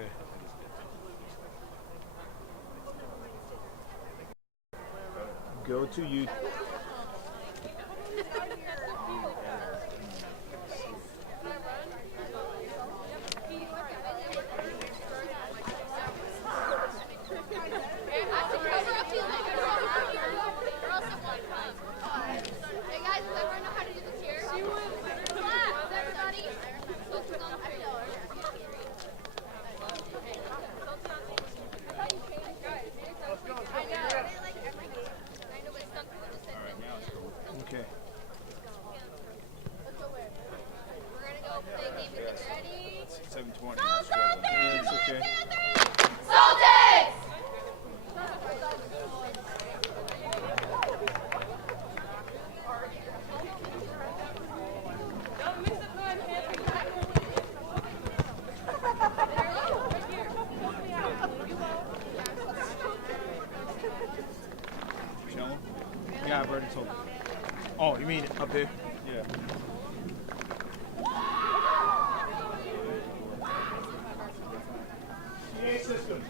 Okay. Go to you. Okay. We're gonna go play a game with the ready. 7:20. Sultans! It's okay. Sultans! Chilling? Yeah, I've already told you. Oh, you mean up there? Yeah. PA system.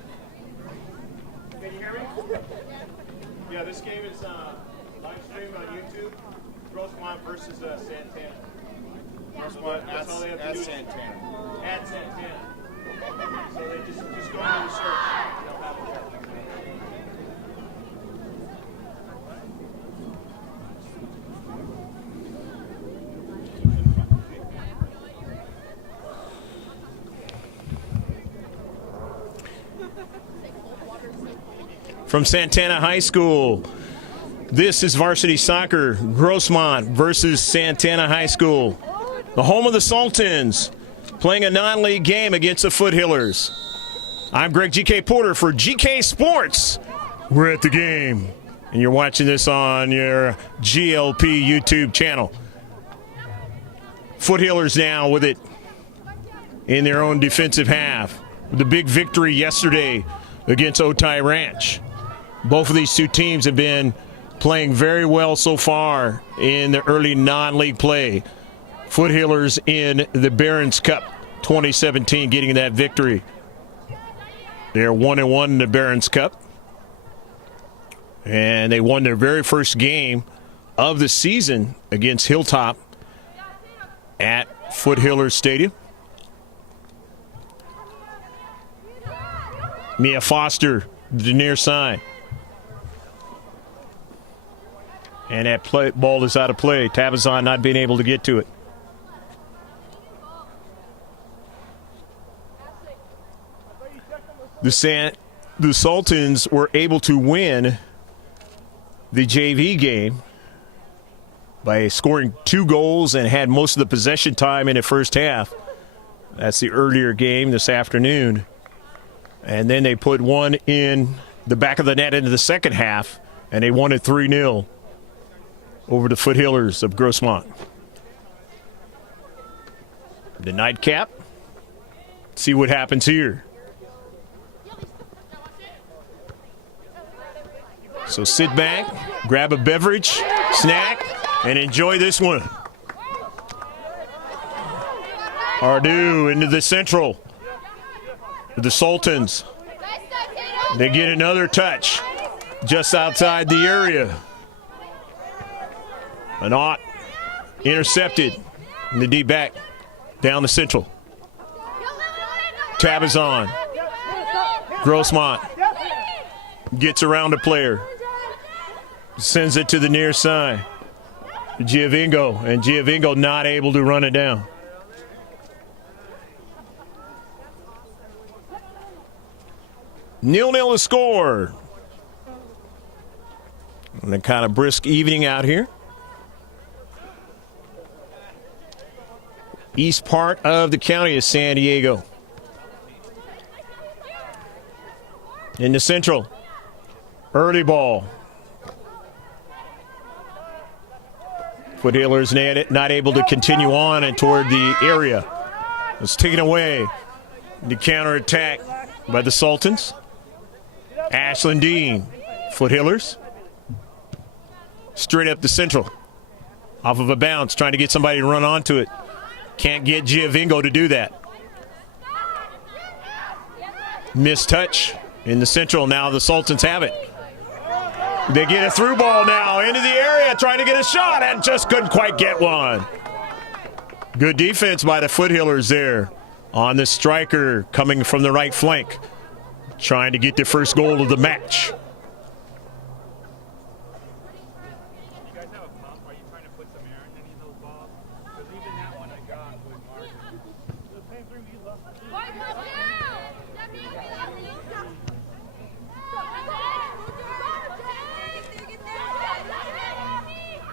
Can you hear me? Yeah, this game is live streamed on YouTube. Grossmont versus Santana. Grossmont, that's all they have to do. Santana. At Santana. So they just go into the search. They'll have it. From Santana High School, this is Varsity Soccer, Grossmont versus Santana High School. The home of the Sultans, playing a non-league game against the Foothillers. I'm Greg GK Porter for GK Sports. We're at the game, and you're watching this on your GLP YouTube channel. Foothillers now with it in their own defensive half. The big victory yesterday against Otay Ranch. Both of these two teams have been playing very well so far in the early non-league play. Foothillers in the Barron's Cup 2017 getting that victory. They're 1-1 in the Barron's Cup. And they won their very first game of the season against Hilltop at Foothillers Stadium. Mia Foster, the near side. And that ball is out of play. Tabazon not being able to get to it. The Sultans were able to win the JV game by scoring 2 goals and had most of the possession time in the first half. That's the earlier game this afternoon. And then they put one in the back of the net into the second half, and they won it 3-0 over the Foothillers of Grossmont. The nightcap. See what happens here. So sit back, grab a beverage, snack, and enjoy this one. Ardu into the central. The Sultans. They get another touch just outside the area. An ought intercepted in the deep back down the central. Tabazon. Grossmont gets around a player. Sends it to the near side. Giovingo, and Giovingo not able to run it down. Nil-nil to score. And a kind of brisk evening out here. East part of the county of San Diego. In the central. Early ball. Foothillers not able to continue on and toward the area. It's taken away. The counterattack by the Sultans. Ashlyn Dean. Foothillers. Straight up the central. Off of a bounce, trying to get somebody to run onto it. Can't get Giovingo to do that. Missed touch in the central. Now the Sultans have it. They get a through ball now into the area, trying to get a shot, and just couldn't quite get one. Good defense by the Foothillers there on the striker coming from the right flank, trying to get the first goal of the match.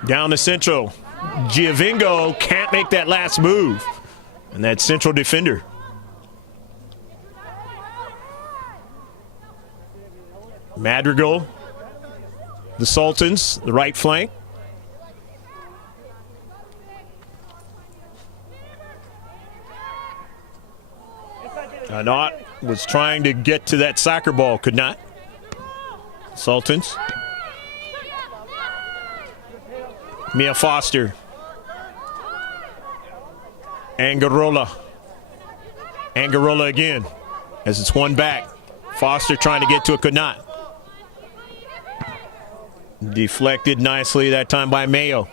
Down the central. Giovingo can't make that last move. And that central defender. Madrigal. The Sultans, the right flank. Anot was trying to get to that soccer ball, could not. Sultans. Mia Foster. Angarola. Angarola again as it's one back. Foster trying to get to it, could not. Deflected nicely that time by Mayo.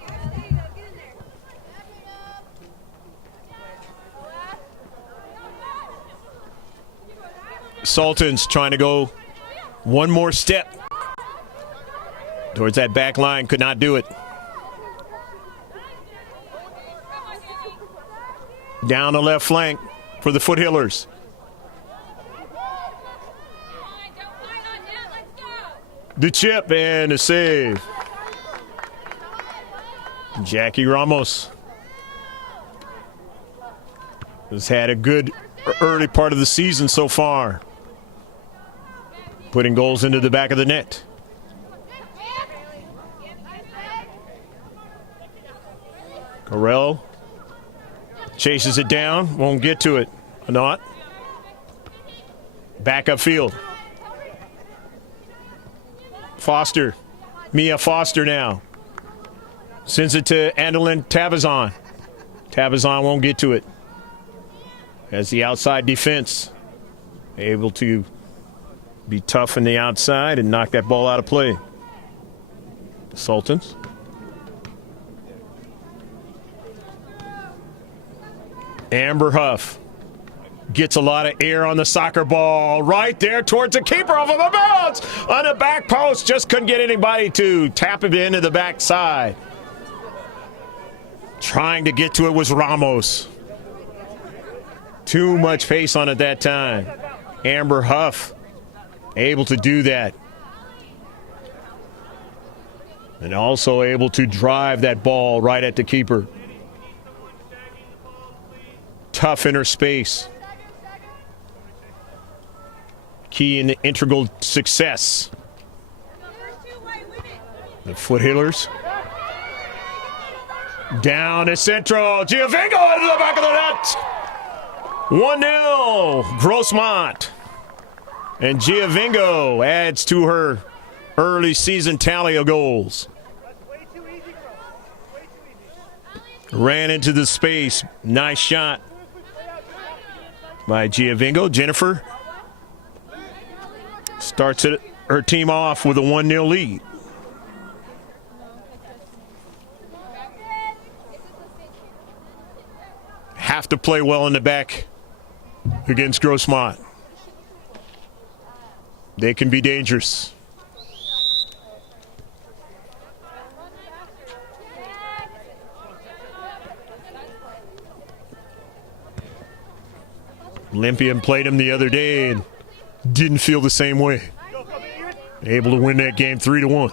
Sultans trying to go one more step towards that back line, could not do it. Down the left flank for the Foothillers. The chip and a save. Jackie Ramos has had a good early part of the season so far, putting goals into the back of the net. Correll chases it down, won't get to it. Not. Back upfield. Foster. Mia Foster now. Sends it to Andelin Tabazon. Tabazon won't get to it. As the outside defense able to be tough in the outside and knock that ball out of play. The Sultans. Amber Huff gets a lot of air on the soccer ball right there towards the keeper off of the bounce on the back post. Just couldn't get anybody to tap it into the backside. Trying to get to it was Ramos. Too much pace on it that time. Amber Huff able to do that. And also able to drive that ball right at the keeper. Tough inner space. Key in the integral success. The Foothillers. Down to central. Giovingo into the back of the net. 1-0. Grossmont. And Giovingo adds to her early season tally of goals. Ran into the space. Nice shot by Giovingo. Jennifer starts her team off with a 1-0 lead. Have to play well in the back against Grossmont. They can be dangerous. Olympian played him the other day and didn't feel the same way. Able to win that game 3-1.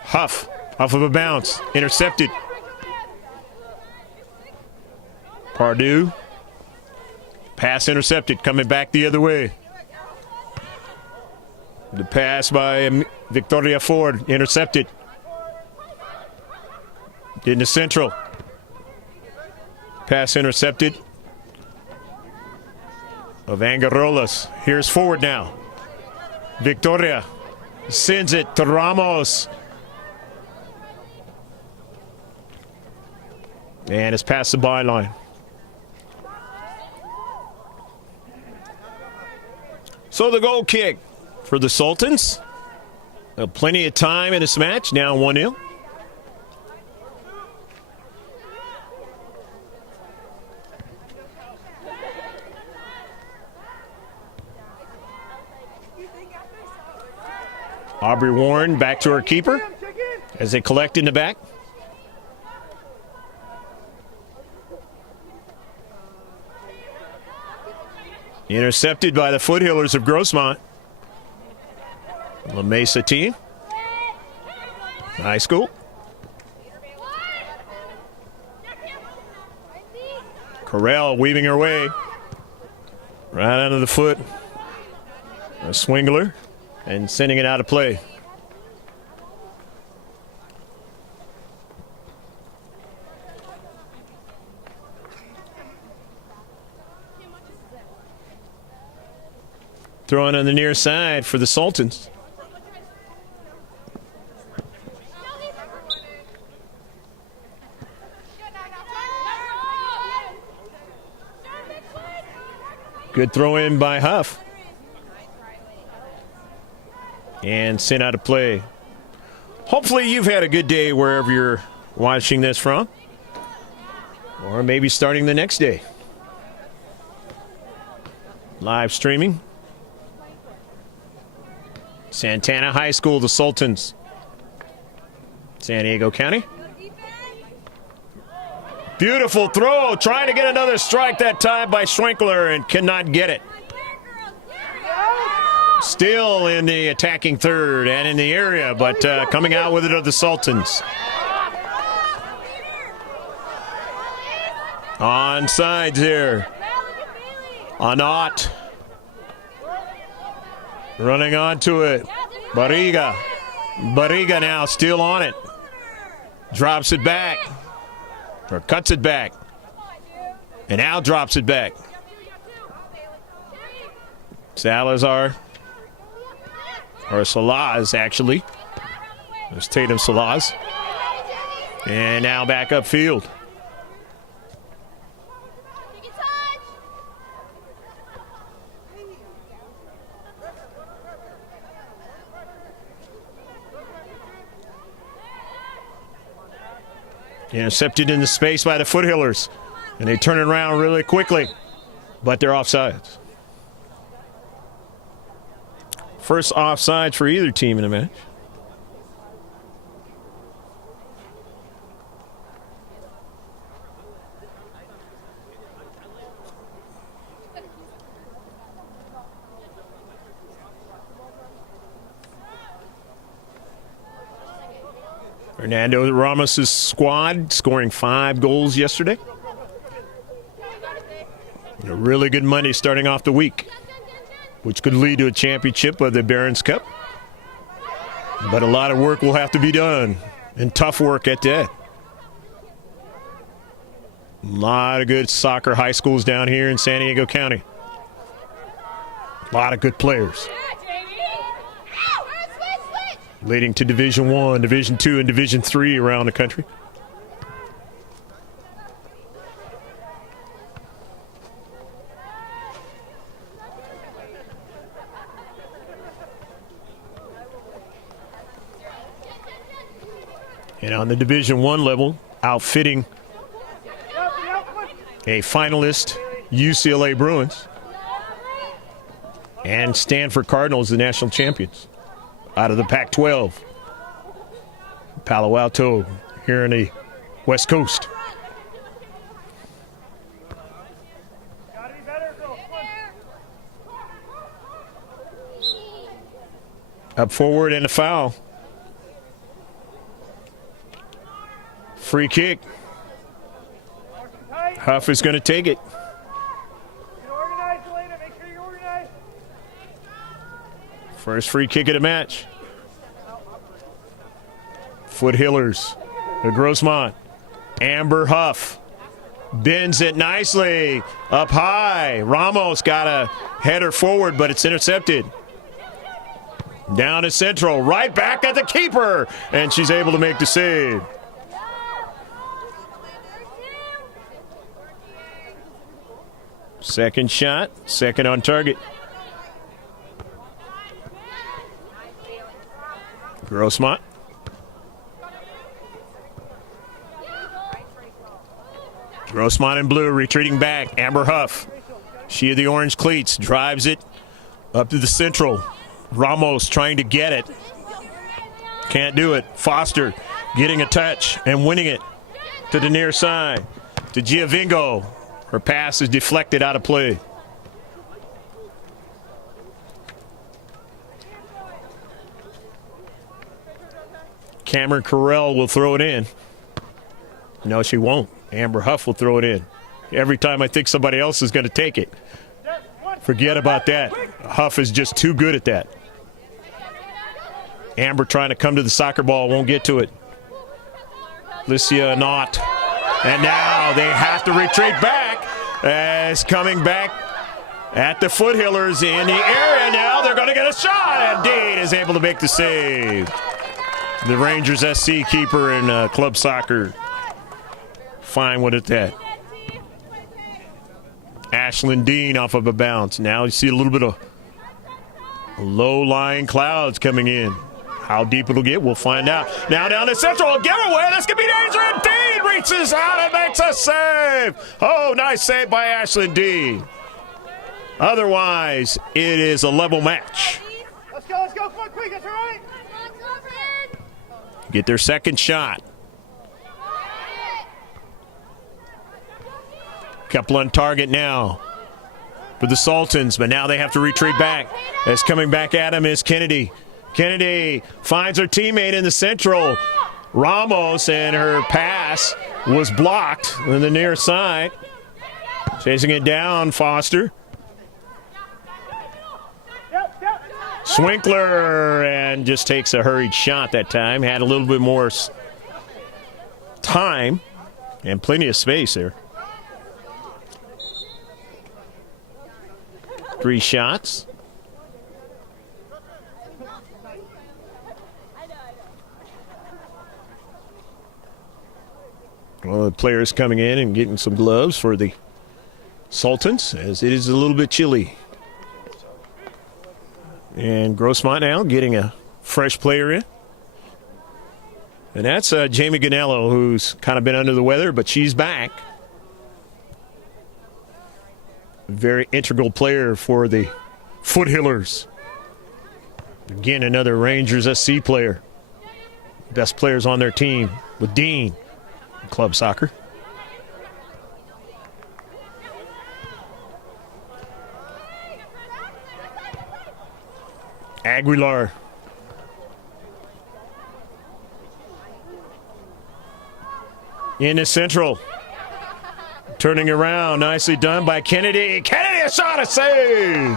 Huff off of a bounce, intercepted. Pardue, pass intercepted, coming back the other way. The pass by Victoria Ford, intercepted. In the central. Pass intercepted of Angarolas. Here's forward now. Victoria sends it to Ramos. And it's past the byline. So the goal kick for the Sultans. Plenty of time in this match. Now 1-0. Aubrey Warren back to her keeper as they collect in the back. Intercepted by the Foothillers of Grossmont. La Mesa team. High school. Corral weaving her way right under the foot. A Swingler and sending it out of play. Throwing on the near side for the Sultans. Good throw in by Huff. And sent out of play. Hopefully you've had a good day wherever you're watching this from. Or maybe starting the next day. Live streaming. Santana High School, the Sultans. San Diego County. Beautiful throw. Trying to get another strike that time by Schwenkler and cannot get it. Still in the attacking third and in the area, but coming out with it are the Sultans. Onside here. Anot. Running onto it. Barriga. Barriga now still on it. Drops it back. Or cuts it back. And now drops it back. Salazar. Or Salaz, actually. There's Tatum Salaz. And now back upfield. Intercepted in the space by the Foothillers. And they turn it around really quickly. But they're offsides. First offside for either team in the match. Fernando Ramos' squad scoring 5 goals yesterday. And a really good Monday starting off the week, which could lead to a championship of the Barron's Cup. But a lot of work will have to be done, and tough work at that. A lot of good soccer high schools down here in San Diego County. A lot of good players. Leading to Division I, Division II, and Division III around the country. And on the Division I level, outfitting a finalist, UCLA Bruins, and Stanford Cardinals, the national champions. Out of the Pac-12. Palo Alto here in the West Coast. Up forward and a foul. Free kick. Huff is going to take it. First free kick of the match. Foothillers, the Grossmont. Amber Huff bends it nicely up high. Ramos got a header forward, but it's intercepted. Down to Central, right back at the keeper, and she's able to make the save. Second shot, second on target. Grossmont. Grossmont in blue, retreating back. Amber Huff. She of the orange cleats, drives it up to the central. Ramos trying to get it. Can't do it. Foster getting a touch and winning it to the near side. To Giovingo. Her pass is deflected out of play. Cameron Carell will throw it in. No, she won't. Amber Huff will throw it in. Every time I think somebody else is going to take it. Forget about that. Huff is just too good at that. Amber trying to come to the soccer ball, won't get to it. Licia not. And now they have to retreat back. As coming back at the Foothillers in the area now. They're going to get a shot. And Dean is able to make the save. The Rangers SC keeper in club soccer. Fine with it that. Ashlyn Dean off of a bounce. Now you see a little bit of low-lying clouds coming in. How deep it'll get, we'll find out. Now down the central, giveaway. This could be dangerous. Dean reaches out and makes a save. Oh, nice save by Ashlyn Dean. Otherwise, it is a level match. Let's go, quick, that's all right. Get their second shot. Couple on target now for the Sultans, but now they have to retreat back. As coming back at him is Kennedy. Kennedy finds her teammate in the central. Ramos, and her pass was blocked on the near side. Chasing it down, Foster. Swinkler, and just takes a hurried shot that time. Had a little bit more time and plenty of space there. 3 shots. Well, the players coming in and getting some gloves for the Sultans, as it is a little bit chilly. And Grossmont now getting a fresh player in. And that's Jamie Ganello, who's kind of been under the weather, but she's back. Very integral player for the Foothillers. Again, another Rangers SC player. Best players on their team with Dean in club soccer. Aguilar. In the central. Turning around, nicely done by Kennedy. Kennedy, a shot, a save.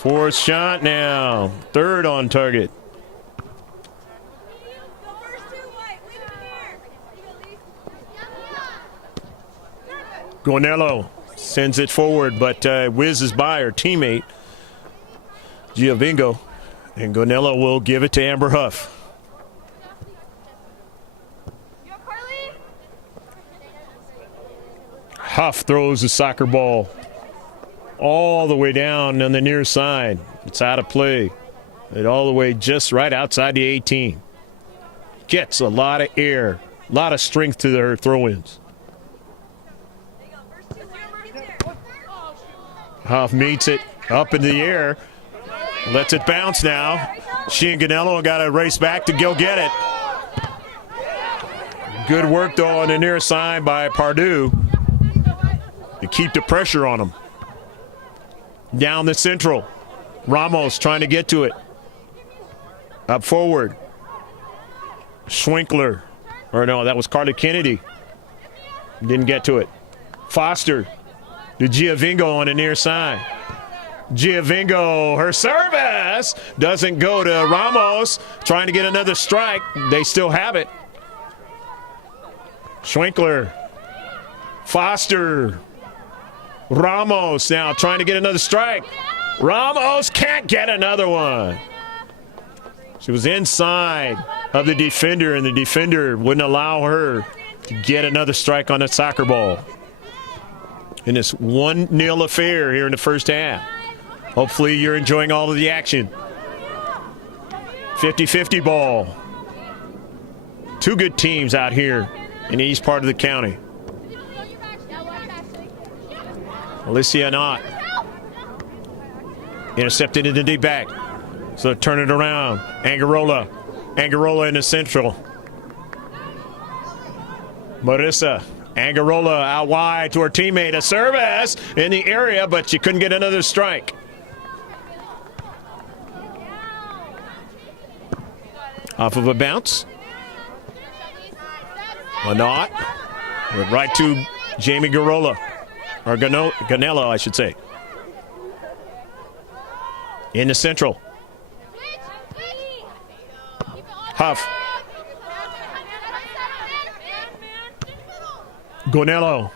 4th shot now. 3rd on target. Gornello sends it forward, but whizzes by her teammate, Giovingo. And Gornello will give it to Amber Huff. Huff throws the soccer ball all the way down on the near side. It's out of play. It all the way just right outside the 18. Gets a lot of air, a lot of strength to their throw-ins. Huff meets it up in the air. Lets it bounce now. She and Ganello got to race back to go get it. Good work, though, on the near side by Pardue to keep the pressure on them. Down the central. Ramos trying to get to it. Up forward. Schwinkler. Or no, that was Carly Kennedy. Didn't get to it. Foster to Giovingo on the near side. Giovingo, her service doesn't go to Ramos. Trying to get another strike. They still have it. Schwinkler. Foster. Ramos now trying to get another strike. Ramos can't get another one. She was inside of the defender, and the defender wouldn't allow her to get another strike on the soccer ball. in this 1-0 affair here in the first half. Hopefully you're enjoying all of the action. 50-50 ball. Two good teams out here in the east part of the county. Alicia Knott. Intercepted in the deep back. So turn it around. Angarola. Angarola in the central. Marissa. Angarola out wide to her teammate. A service in the area, but she couldn't get another strike. Off of a bounce. Knott. Right to Jamie Garola. Or Ganello, I should say. In the central. Huff. Gonello.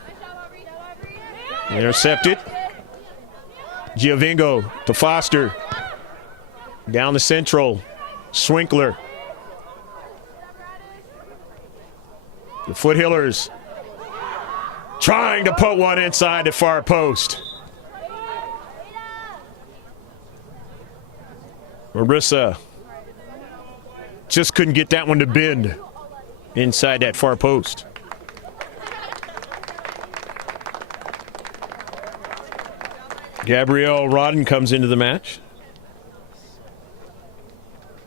Intercepted. Giovingo to Foster. Down the central. Swinkler. The Foothillers trying to put one inside the far post. Marissa just couldn't get that one to bend inside that far post. Gabrielle Rodden comes into the match.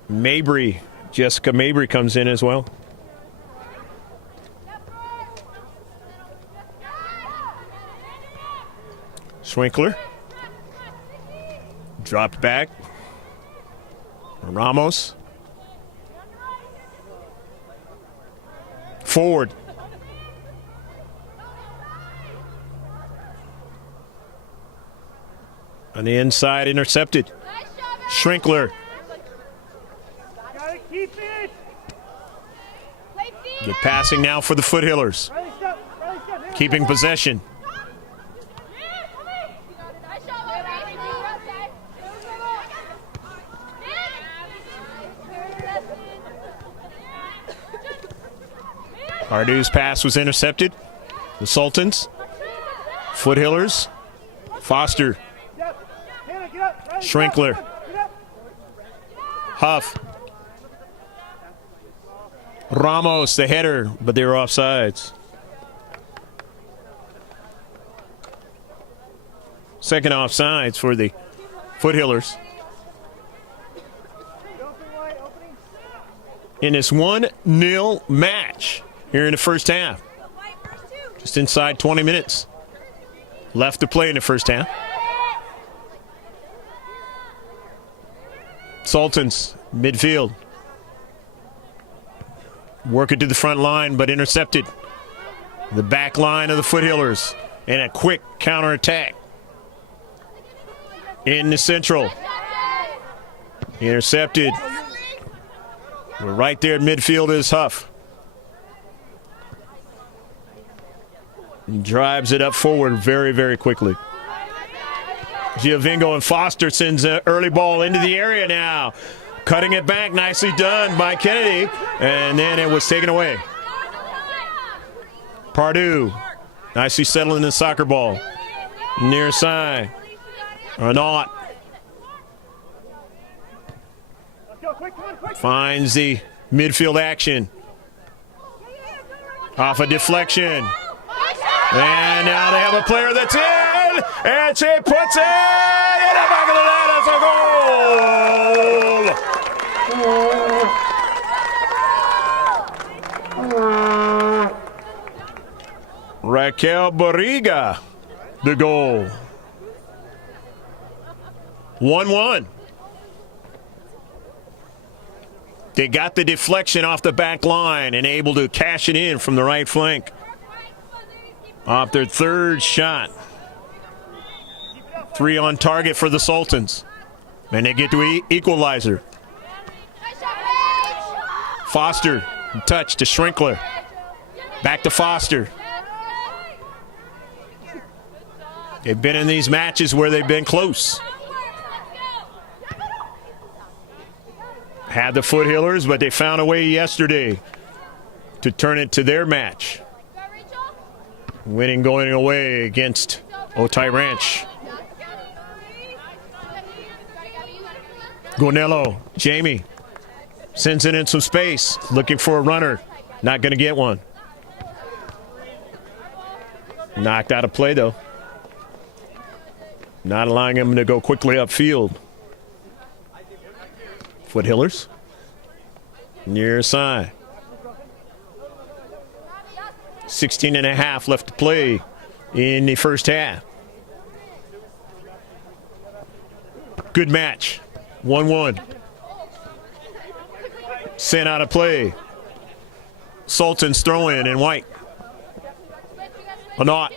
Mabry, Jessica Mabry comes in as well. Swinkler. Dropped back. Ramos. Forward. On the inside, intercepted. Schrinkler. Gotta keep it. Good passing now for the Foothillers. Keeping possession. Pardew's pass was intercepted. The Sultans. Foothillers. Foster. Schrinkler. Huff. Ramos, the header, but they were offsides. Second offsides for the Foothillers. In this 1-0 match here in the first half. Just inside 20 minutes left to play in the first half. Sultans, midfield. Work it to the front line, but intercepted. The back line of the Foothillers. And a quick counterattack. In the central. Intercepted. Right there at midfield is Huff. Drives it up forward very, very quickly. Giovingo and Foster sends an early ball into the area now. Cutting it back, nicely done by Kennedy. And then it was taken away. Pardue, nicely settling the soccer ball. Near side. Knott. Finds the midfield action. Off a deflection. And now they have a player that's in, and she puts it in the back of the net. It's a goal. Raquel Barriga, the goal. 1-1. They got the deflection off the back line and able to cash it in from the right flank. Off their third shot. 3 on target for the Sultans. And they get to equalizer. Foster, touch to Schrinkler. Back to Foster. They've been in these matches where they've been close. Had the Foothillers, but they found a way yesterday to turn it to their match. Winning going away against Otay Ranch. Gonello, Jamie, sends it in some space, looking for a runner. Not going to get one. Knocked out of play, though. Not allowing him to go quickly upfield. Foothillers. Near side. 16 and a half left to play in the first half. Good match. 1-1. Sent out of play. Sultan's throw in white. A knot.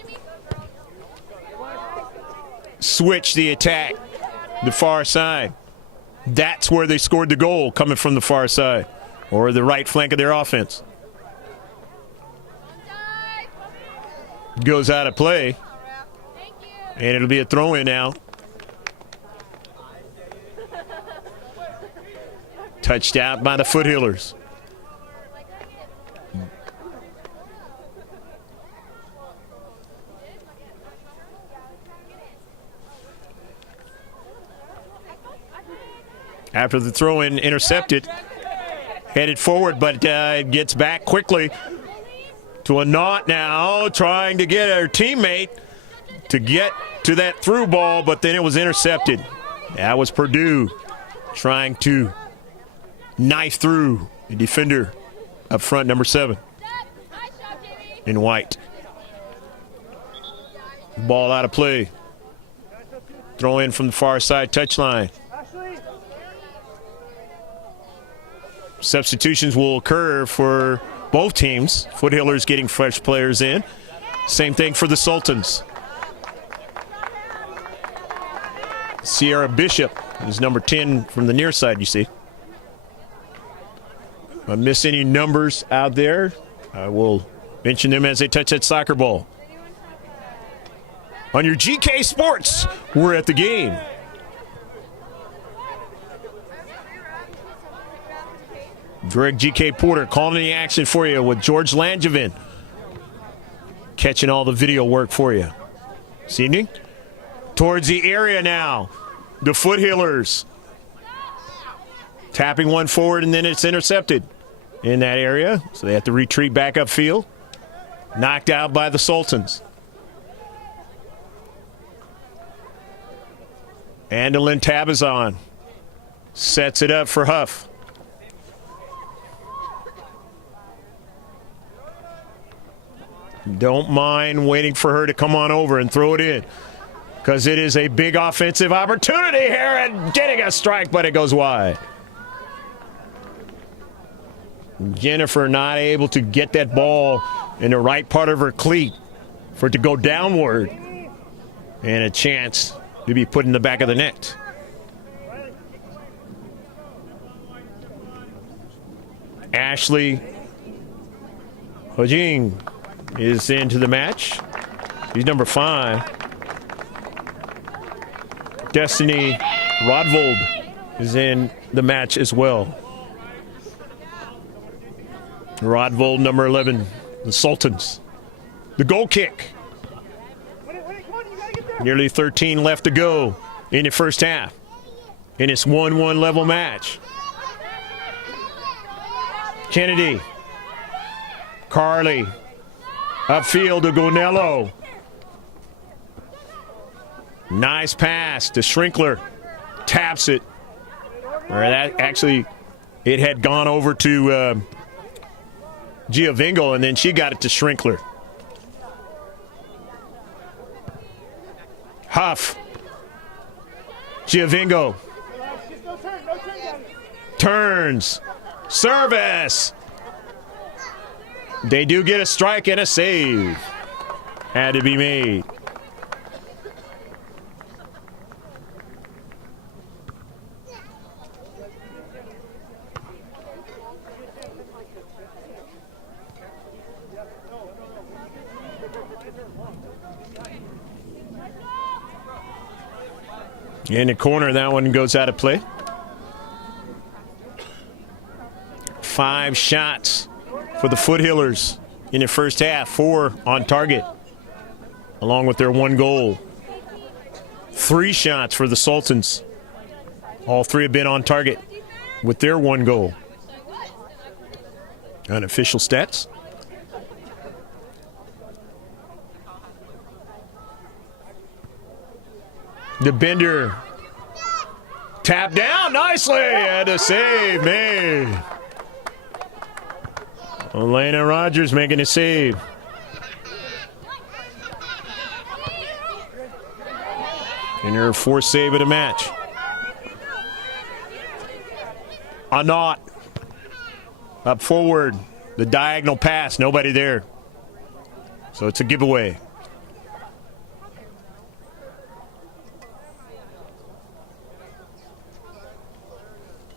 Switch the attack. The far side. That's where they scored the goal, coming from the far side. Or the right flank of their offense. Goes out of play. And it'll be a throw in now. Touched out by the Foothillers. After the throw-in, intercepted. Headed forward, but it gets back quickly to a knot now. Trying to get her teammate to get to that through ball, but then it was intercepted. That was Purdue trying to knife through the defender up front, number 7 in white. Ball out of play. Throw in from the far side touchline. Substitutions will occur for both teams. Foothillers getting fresh players in. Same thing for the Sultans. Sierra Bishop is number 10 from the near side, you see. If I miss any numbers out there, I will mention them as they touch that soccer ball. On your GK Sports, we're at the game. Greg G.K. Porter calling the action for you with George Langevin. Catching all the video work for you. This evening. Towards the area now. The Foothillers. Tapping one forward, and then it's intercepted in that area. So they have to retreat back upfield. Knocked out by the Sultans. Andolin Tabazon sets it up for Huff. Don't mind waiting for her to come on over and throw it in, because it is a big offensive opportunity here and getting a strike, but it goes wide. Jennifer not able to get that ball in the right part of her cleat for it to go downward, and a chance to be put in the back of the net. Ashley Hojing is into the match. He's number 5. Destiny Rodvold is in the match as well. Rodvold, number 11, the Sultans. The goal kick. Nearly 13 left to go in the first half. In this 1-1 level match. Kennedy. Carly. Upfield to Gonello. Nice pass to Schrinkler. Taps it. Or that actually, it had gone over to Giovingo, and then she got it to Schrinkler. Huff. Giovingo. Turns. Service. They do get a strike and a save. Had to be made. In the corner, that one goes out of play. 5 shots for the Foothillers in the first half. 4 on target. along with their 1 goal. 3 shots for the Sultans. All 3 have been on target with their 1 goal. Unofficial stats. The Bender tapped down nicely, and a save made. Elena Rogers making a save. And her 4th save of the match. Anot up forward, the diagonal pass, nobody there. So it's a giveaway.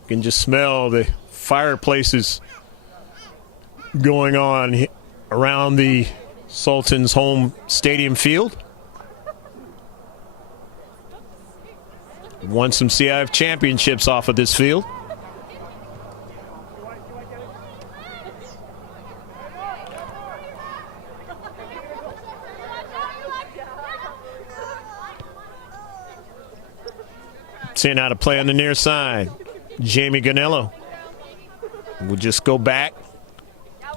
You can just smell the fireplaces going on around the Sultans' home stadium field. Won some CIF championships off of this field. Seeing how to play on the near side. Jamie Ganello will just go back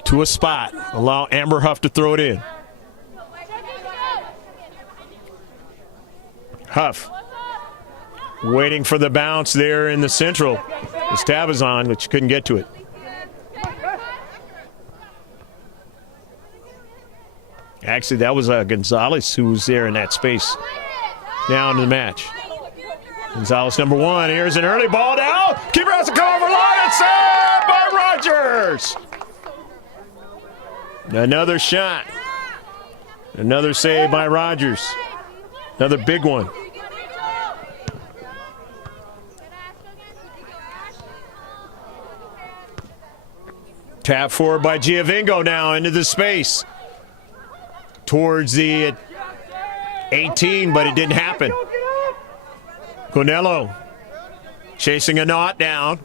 to a spot. Allow Amber Huff to throw it in. Huff waiting for the bounce there in the central. The stab is on, but she couldn't get to it. Actually, that was Gonzalez who was there in that space. Down in the match. Gonzalez, number 1. Here's an early ball down. Keeper has to come over line. It's saved by Rogers. Another shot. Another save by Rogers. Another big one. Tap forward by Giovingo now into the space. Towards the 18, but it didn't happen. Gonello chasing a knot down.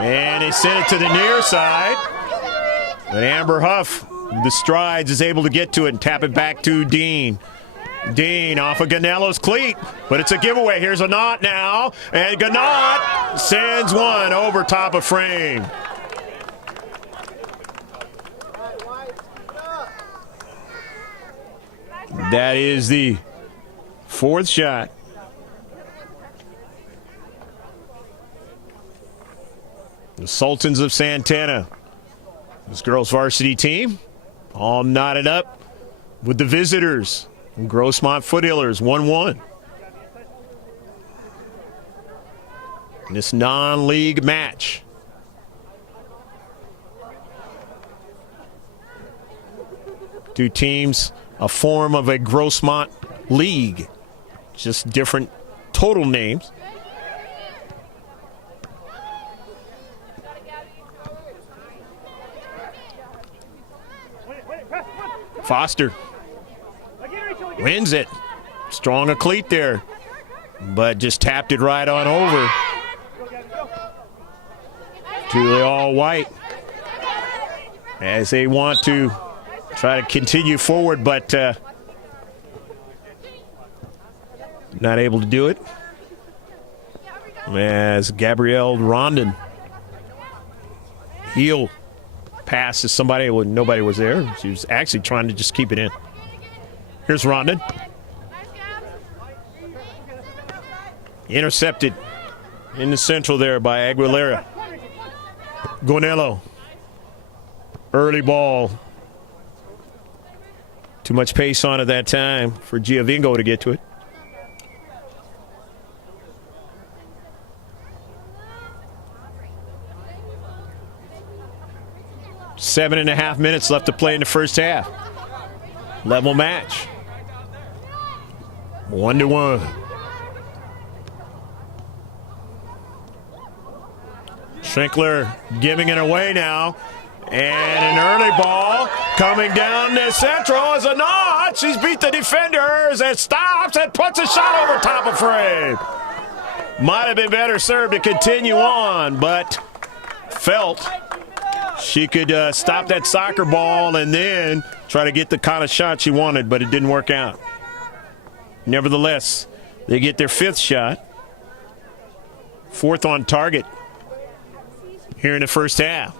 And he sent it to the near side. But Amber Huff, the strides, is able to get to it and tap it back to Dean. Dean off of Ganello's cleat, but it's a giveaway. Here's a knot now, and Ganot sends one over top of frame. That is the 4th shot. The Sultans of Santana, this girls' varsity team, all knotted up with the visitors, Grossmont Foothillers, 1-1. In this non-league match. Two teams, a form of a Grossmont league. Just different total names. Foster wins it. Strong a cleat there, but just tapped it right on over to the all-white as they want to try to continue forward, but not able to do it. As Gabrielle Rondon heel pass to somebody when nobody was there. She was actually trying to just keep it in. Here's Rondon. Intercepted in the central there by Aguilera. Gonello. Early ball. Too much pace on it that time for Giovingo to get to it. Seven and a half minutes left to play in the first half. Level match. 1-1. Schrinkler giving it away now. And an early ball coming down the central is a notch. She's beat the defenders. It stops and puts a shot over top of frame. Might have been better served to continue on, but felt She could stop that soccer ball and then try to get the kind of shot she wanted, but it didn't work out. Nevertheless, they get their 5th shot. 4th on target here in the first half.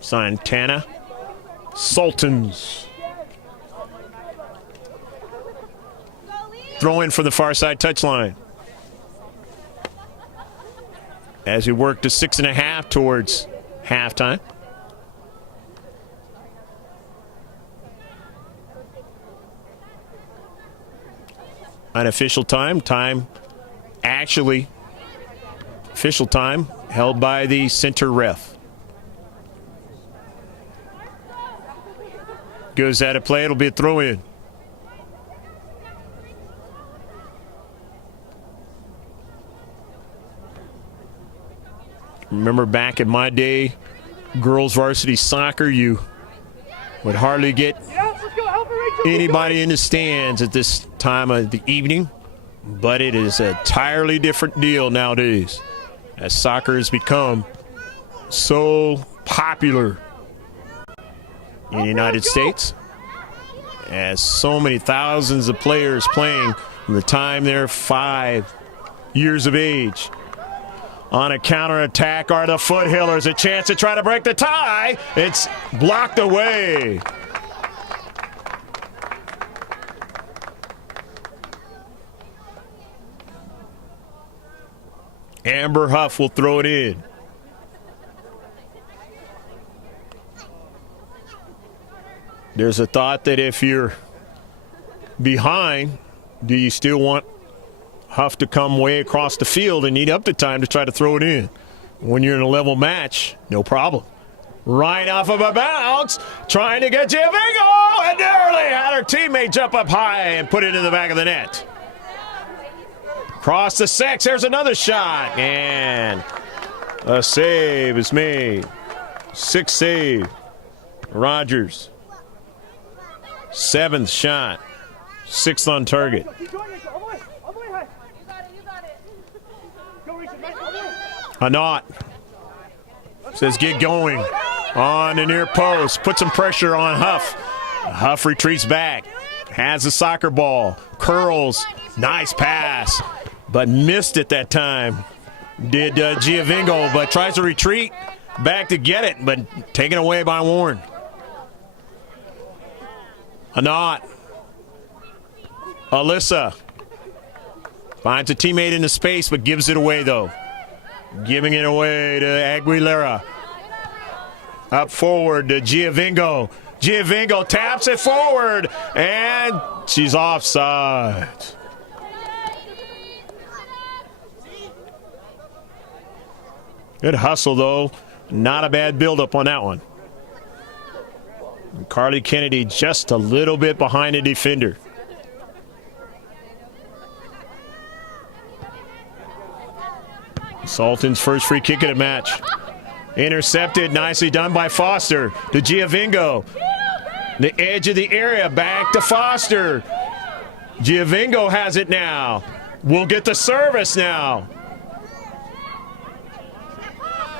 Santana, Sultans. Throw in for the far side touchline. As we work to 6.5 towards halftime. Unofficial time, official time held by the center ref. Goes out of play, it'll be a throw in. Remember back in my day, girls varsity soccer, you would hardly get anybody in the stands at this time of the evening, but it is an entirely different deal nowadays as soccer has become so popular in the United States, as so many thousands of players playing from the time they're 5 years of age. On a counterattack are the Foothillers. A chance to try to break the tie. It's blocked away. Amber Huff will throw it in. There's a thought that if you're behind, do you still want Huff to come way across the field and need up the time to try to throw it in? When you're in a level match, no problem. Right off of a bounce, trying to get Giovingo, and nearly had her teammate jump up high and put it in the back of the net. Cross the 6, there's another shot, and a save is made. 6th save, Rogers. 7th shot, 6th on target. Hanot says get going on the near post, put some pressure on Huff. Huff retreats back, has the soccer ball, curls, nice pass, but missed it that time. Did Giovingo, but tries to retreat back to get it, but taken away by Warren. Hanot, Alyssa finds a teammate in the space, but gives it away though. Giving it away to Aguilera. Up forward to Giovingo. Giovingo taps it forward, and she's offside. Good hustle, though. Not a bad buildup on that one. And Carly Kennedy just a little bit behind the defender. Sultan's first free kick of the match. Intercepted, nicely done by Foster to Giovingo. The edge of the area, back to Foster. Giovingo has it now. We'll get the service now.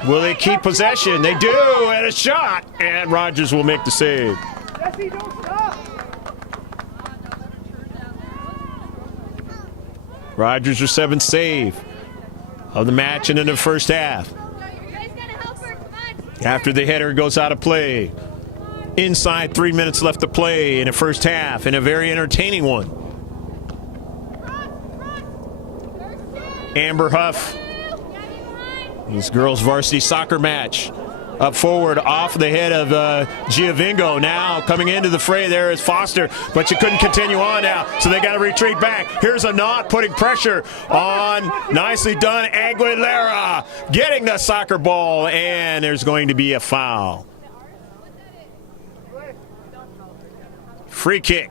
Will they keep possession? They do, and a shot, and Rogers will make the save. Jesse, don't stop. Rogers, her 7th save of the match and in the first half. After the header goes out of play. Inside 3 minutes left to play in the first half, and a very entertaining one. Amber Huff, this girls varsity soccer match. Up forward, off the head of Giovingo. Now coming into the fray there is Foster, but she couldn't continue on now, so they got to retreat back. Here's Hanot putting pressure on. Nicely done, Aguilera getting the soccer ball, and there's going to be a foul. Free kick.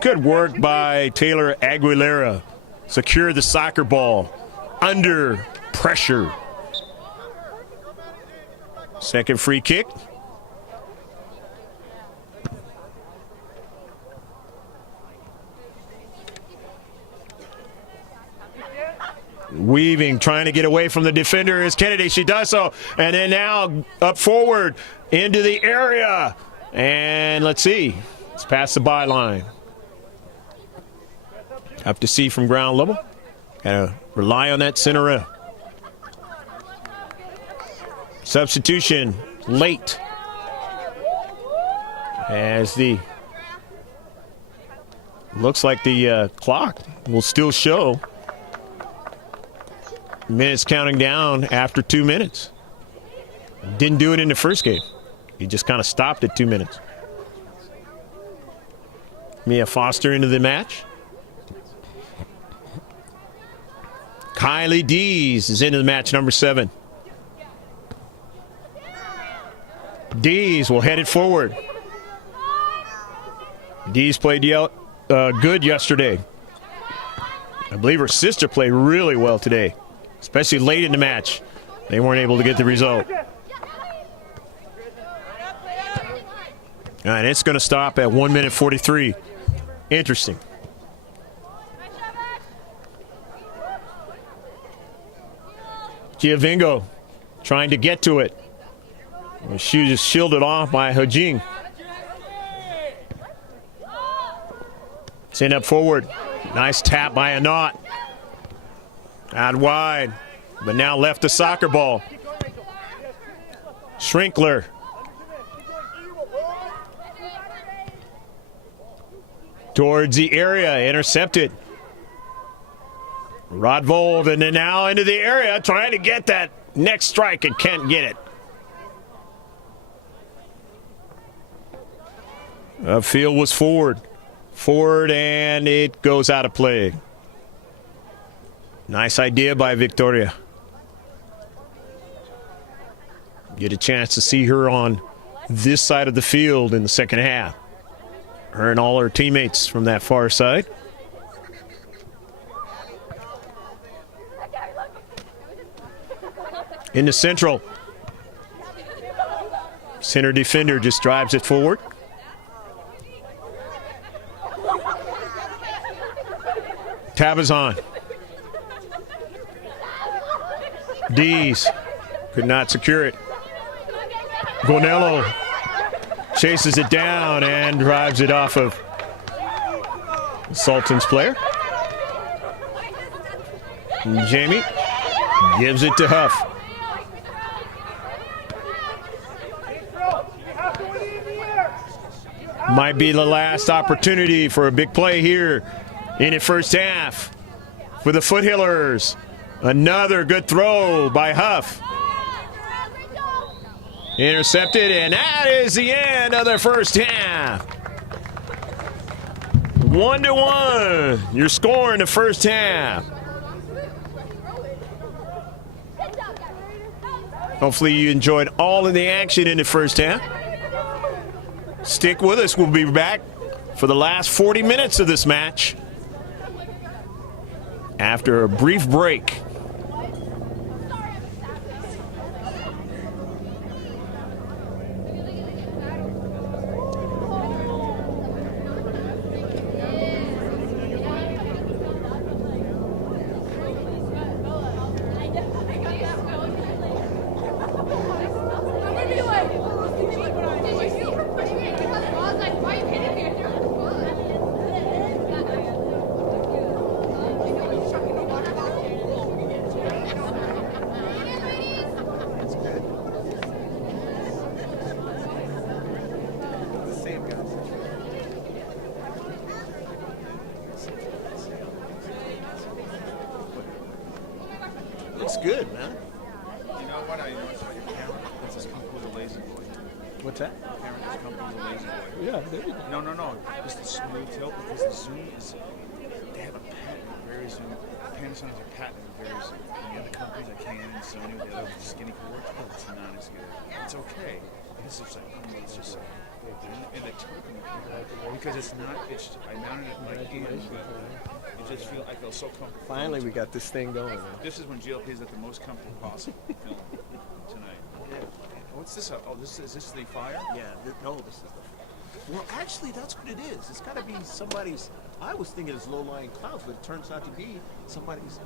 Good work by Taylor Aguilera. Secure the soccer ball under pressure. Second free kick. Weaving, trying to get away from the defender is Kennedy. She does so. And then now up forward into the area. And let's see. It's past the byline. Have to see from ground level. Gotta rely on that center rail. Substitution late. As the looks like the clock will still show minutes counting down after 2 minutes. Didn't do it in the first game. He just kind of stopped at 2 minutes. Mia Foster into the match. Kylie Dees is into the match, number 7. Dees will head it forward. Dees played good yesterday. I believe her sister played really well today, especially late in the match. They weren't able to get the result. And it's going to stop at 1 minute 43. Interesting. Giovingo trying to get to it. She just shielded off by Hajing. Send up forward. Nice tap by Anat. Out wide. But now left the soccer ball. Schrinkler. Towards the area. Intercepted. Rodvold, and then now into the area, trying to get that next strike and can't get it. Upfield was forward. Forward, and it goes out of play. Nice idea by Victoria. Get a chance to see her on this side of the field in the second half. Her and all her teammates from that far side. Into central. Center defender just drives it forward. Tabazon. Dees could not secure it. Gonello chases it down and drives it off of Sultan's player. And Jamie gives it to Huff. Might be the last opportunity for a big play here in the first half for the Foothillers. Another good throw by Huff. Intercepted, and that is the end of the first half. 1-1. Your score in the first half. Hopefully you enjoyed all of the action in the first half. Stick with us. We'll be back for the last 40 minutes of this match after a brief break. Good, man. You know what? I noticed about your camera. It's just come with a lazy boy. What's that? Camera just come with a lazy boy. Yeah, there you go. No. Just a smooth tilt because the zoom is. They have a patent with various zoom. Panasonic has a patent with various zoom. And the other companies like Canon and Sony with the other skinny cord, it's not as good. It's okay. This is like, it's just like. And the tilting because it's not. It's. I mounted it like in, but it just feel. I feel so comfortable. Finally, we got this thing going. This is when GLP is at the most comfortable possible film tonight. Yeah. What's this? Oh, is this the fire? Yeah, no, this is the. Well, actually, that's what it is. It's got to be somebody's. I was thinking it's low-lying clouds, but it turns out to be somebody's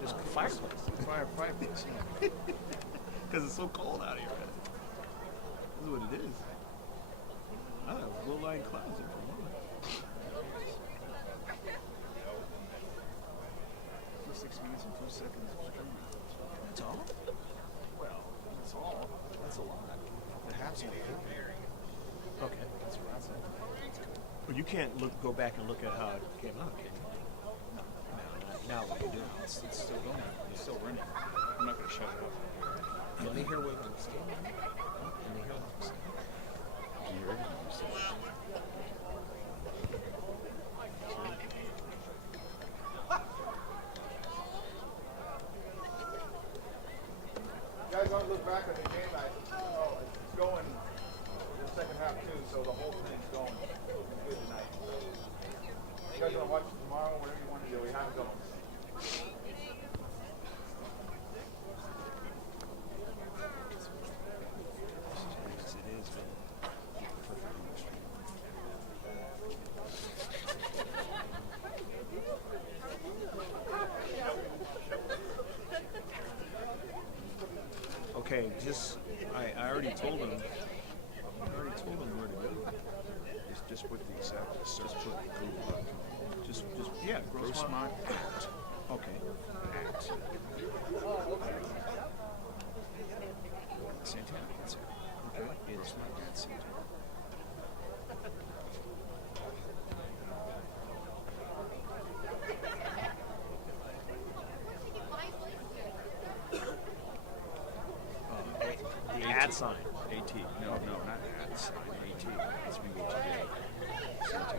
Just fireplace. Fireplace. Because it's so cold out here. Man. This is what it is. I have low-lying clouds there for a moment. For 6 minutes and 2 seconds of streaming. That's all? Well, that's all. That's a lot. The half's only 4. Okay. That's what I said. Well, you can't go back and look at how it came out, can you? Now what do you do? It's still going. It's still running. I'm not going to shut it off. Can they hear what I'm saying? Can they hear what I'm saying? Can you hear everything I'm saying? You guys don't look back at the game. It's going in the second half too, so the whole thing's going. It's good tonight. You guys want to watch it tomorrow? Whatever you want to do, we have it going. Yes, it is. Okay, I already told him. I already told him where to go. Just put the exact. Just put Google. Just yeah, Grossmont at. Okay. At. Santana. That's it. Okay. It's not at Santana. The ad sign. AT. No, not at sign. AT. It's when you go to Santana.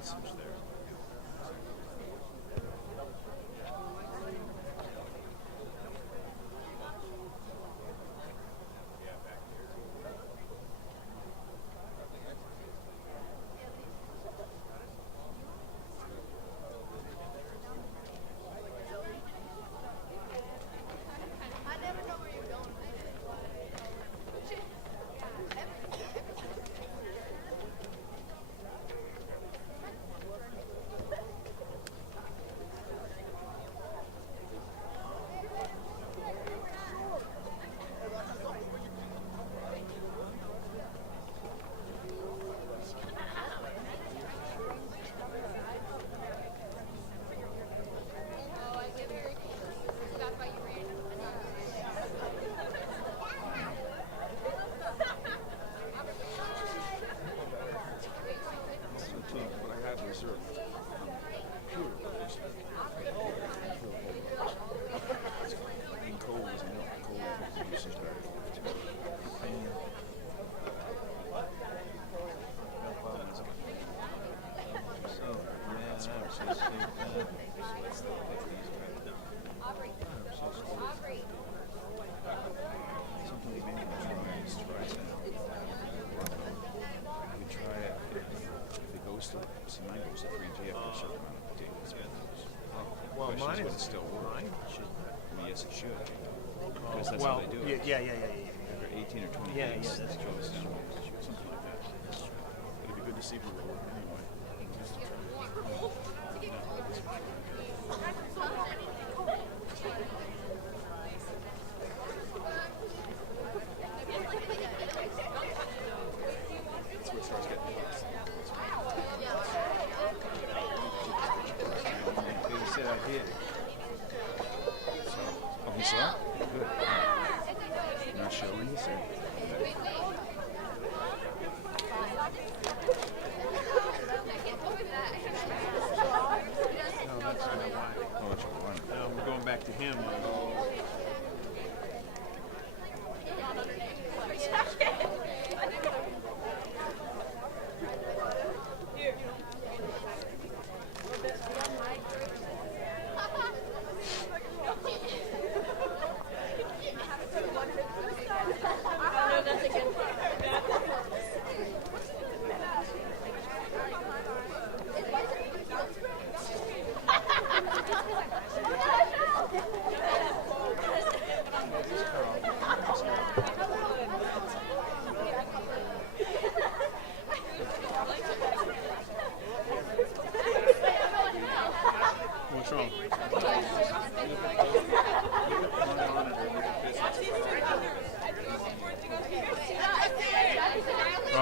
Search there. I never know where you're going. Oh, I get very stuff by you ran. But I have reserved. Pure. And cold is milk. Cold is usage better. Aubrey. Aubrey. Something we maybe try is we try it if it goes to, see mine goes to 3G after a certain amount of days. Well, Question mine would is it still work? Mine should. Well, yes, it should. Because that's Well, how they do it. yeah. After 18 or 20 Yeah, days, yeah, that's it goes down. Something like that. It'd be good to see if we were working anyway. That's what starts getting close. He said I did. So, oh, he saw it? Good. Not showing, he said. No, that's not why. Oh, it's your one. We're going back to him.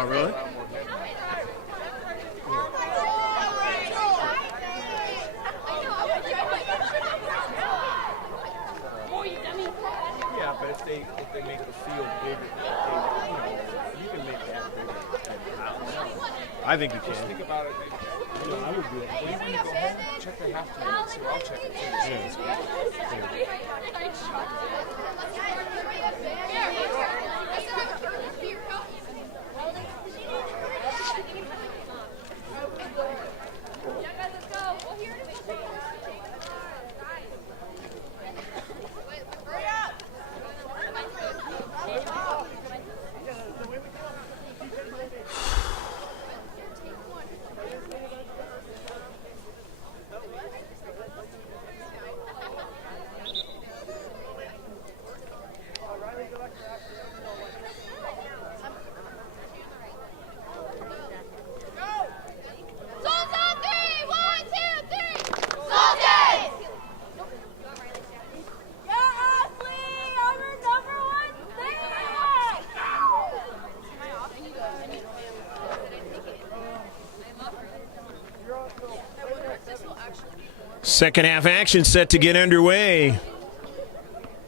really? Yeah, but if they make the field bigger, you can make that bigger. I think you Just can. think about it. I would do it. When you go home, check the halftime. So I'll check it Second half action set to get underway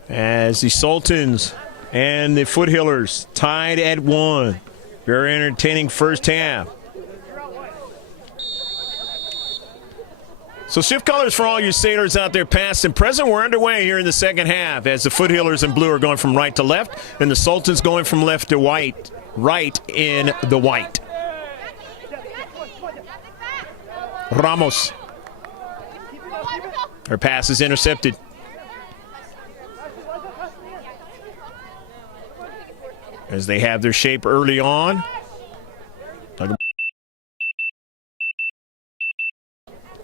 as the Sultans and the Foothillers tied at 1. Very entertaining first half. So shift colors for all you sailors out there, past and present. We're underway here in the second half as the Foothillers in blue are going from right to left and the Sultans going from left to white, right in the white. Ramos. Her pass is intercepted. As they have their shape early on.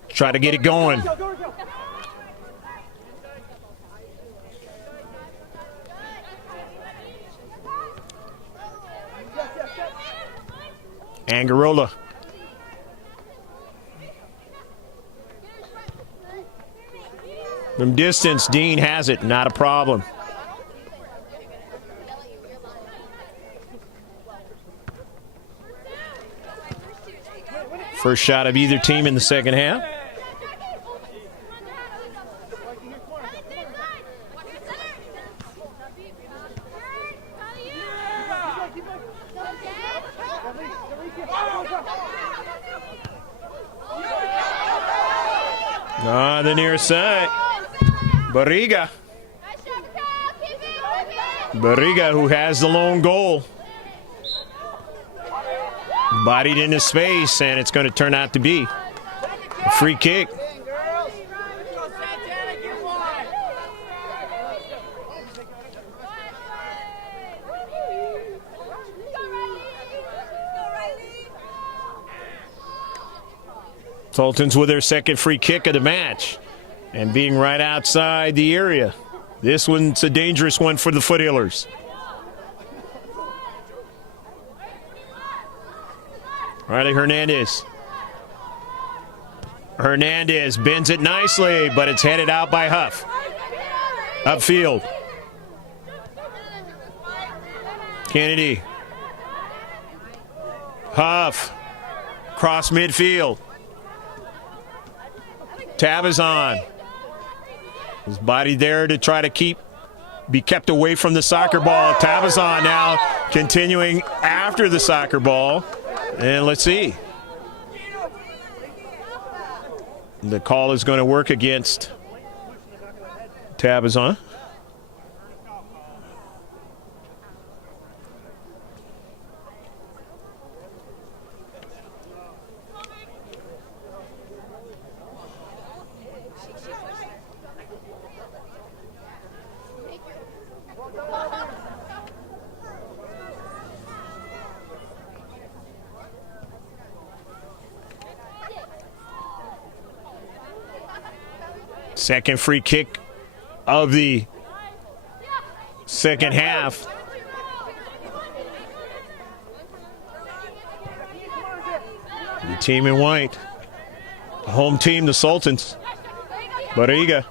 Try to get it going. Angarola. From distance, Dean has it. Not a problem. First shot of either team in the second half. The near side. Barriga. Barriga, who has the lone goal. Bodied into space, and it's going to turn out to be a free kick. Sultans with their second free kick of the match and being right outside the area. This one's a dangerous one for the Foothillers. Riley Hernandez. Hernandez bends it nicely, but it's headed out by Huff. Upfield. Kennedy. Huff. Cross midfield. Tabazon. His body there to try to be kept away from the soccer ball. Tabazon now continuing after the soccer ball. And let's see. The call is going to work against Tabazon. Second free kick of the second half. The team in white. The home team, the Sultans. Barriga.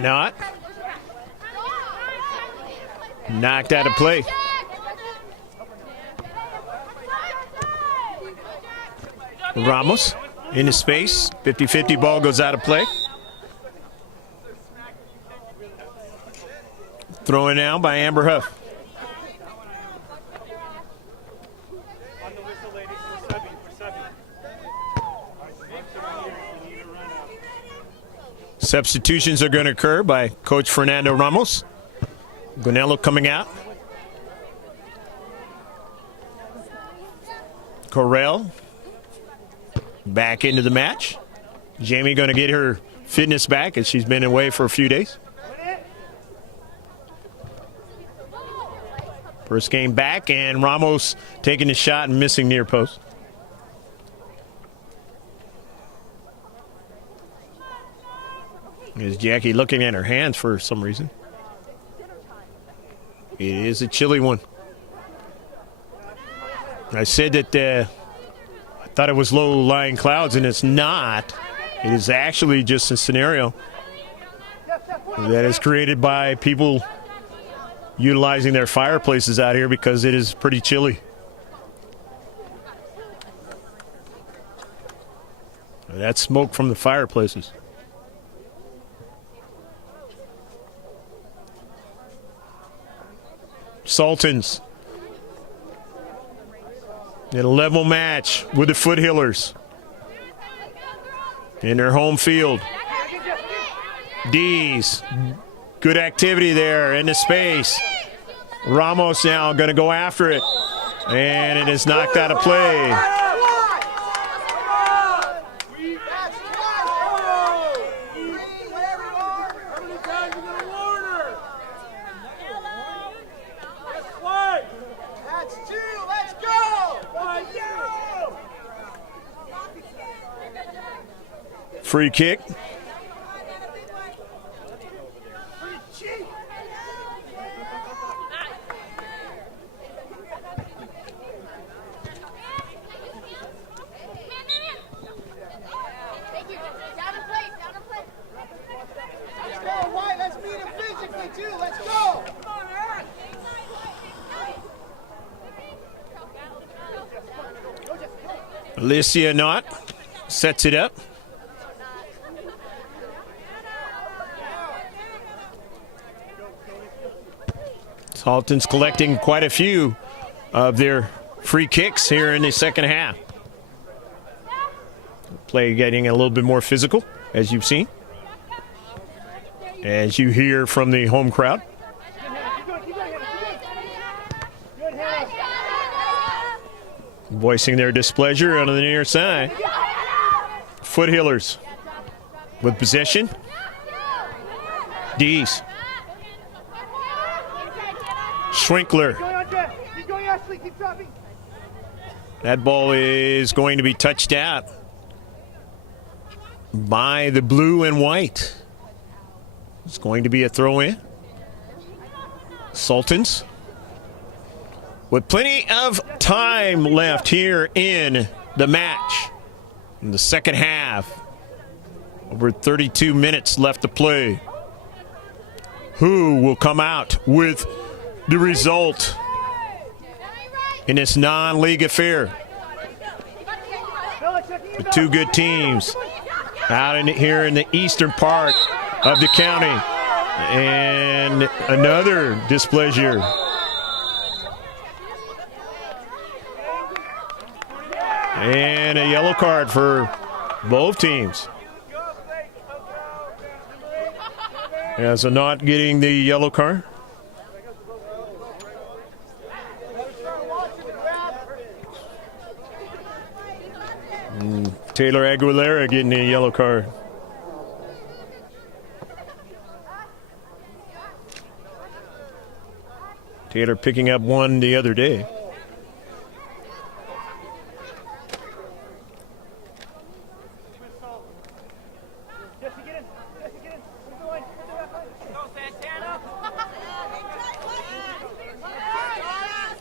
A knot. Knocked out of play. Ramos into space. 50-50 ball goes out of play. Thrown now by Amber Huff. Substitutions are going to occur by Coach Fernando Ramos. Gonello coming out. Correll back into the match. Jamie going to get her fitness back as she's been away for a few days. First game back, and Ramos taking the shot and missing near post. Is Jackie looking at her hands for some reason? It is a chilly one. I said that I thought it was low-lying clouds, and it's not. It is actually just a scenario that is created by people utilizing their fireplaces out here because it is pretty chilly. That's smoke from the fireplaces. Sultans in a level match with the Foothillers in their home field. D's, good activity there in the space. Ramos now going to go after it, and it is knocked out of play. Free kick. Alicia Knott sets it up. Sultans collecting quite a few of their free kicks here in the second half. Play getting a little bit more physical, as you've seen. As you hear from the home crowd. Voicing their displeasure on the near side. Foothillers with possession. D's. Schwinkler. That ball is going to be touched out by the blue and white. It's going to be a throw in. Sultans with plenty of time left here in the match. In the second half, over 32 minutes left to play. Who will come out with the result in this non-league affair? The two good teams out in here in the eastern part of the county. And another displeasure. And a yellow card for both teams. As a not getting the yellow card. And Taylor Aguilera getting a yellow card. Taylor picking up one the other day.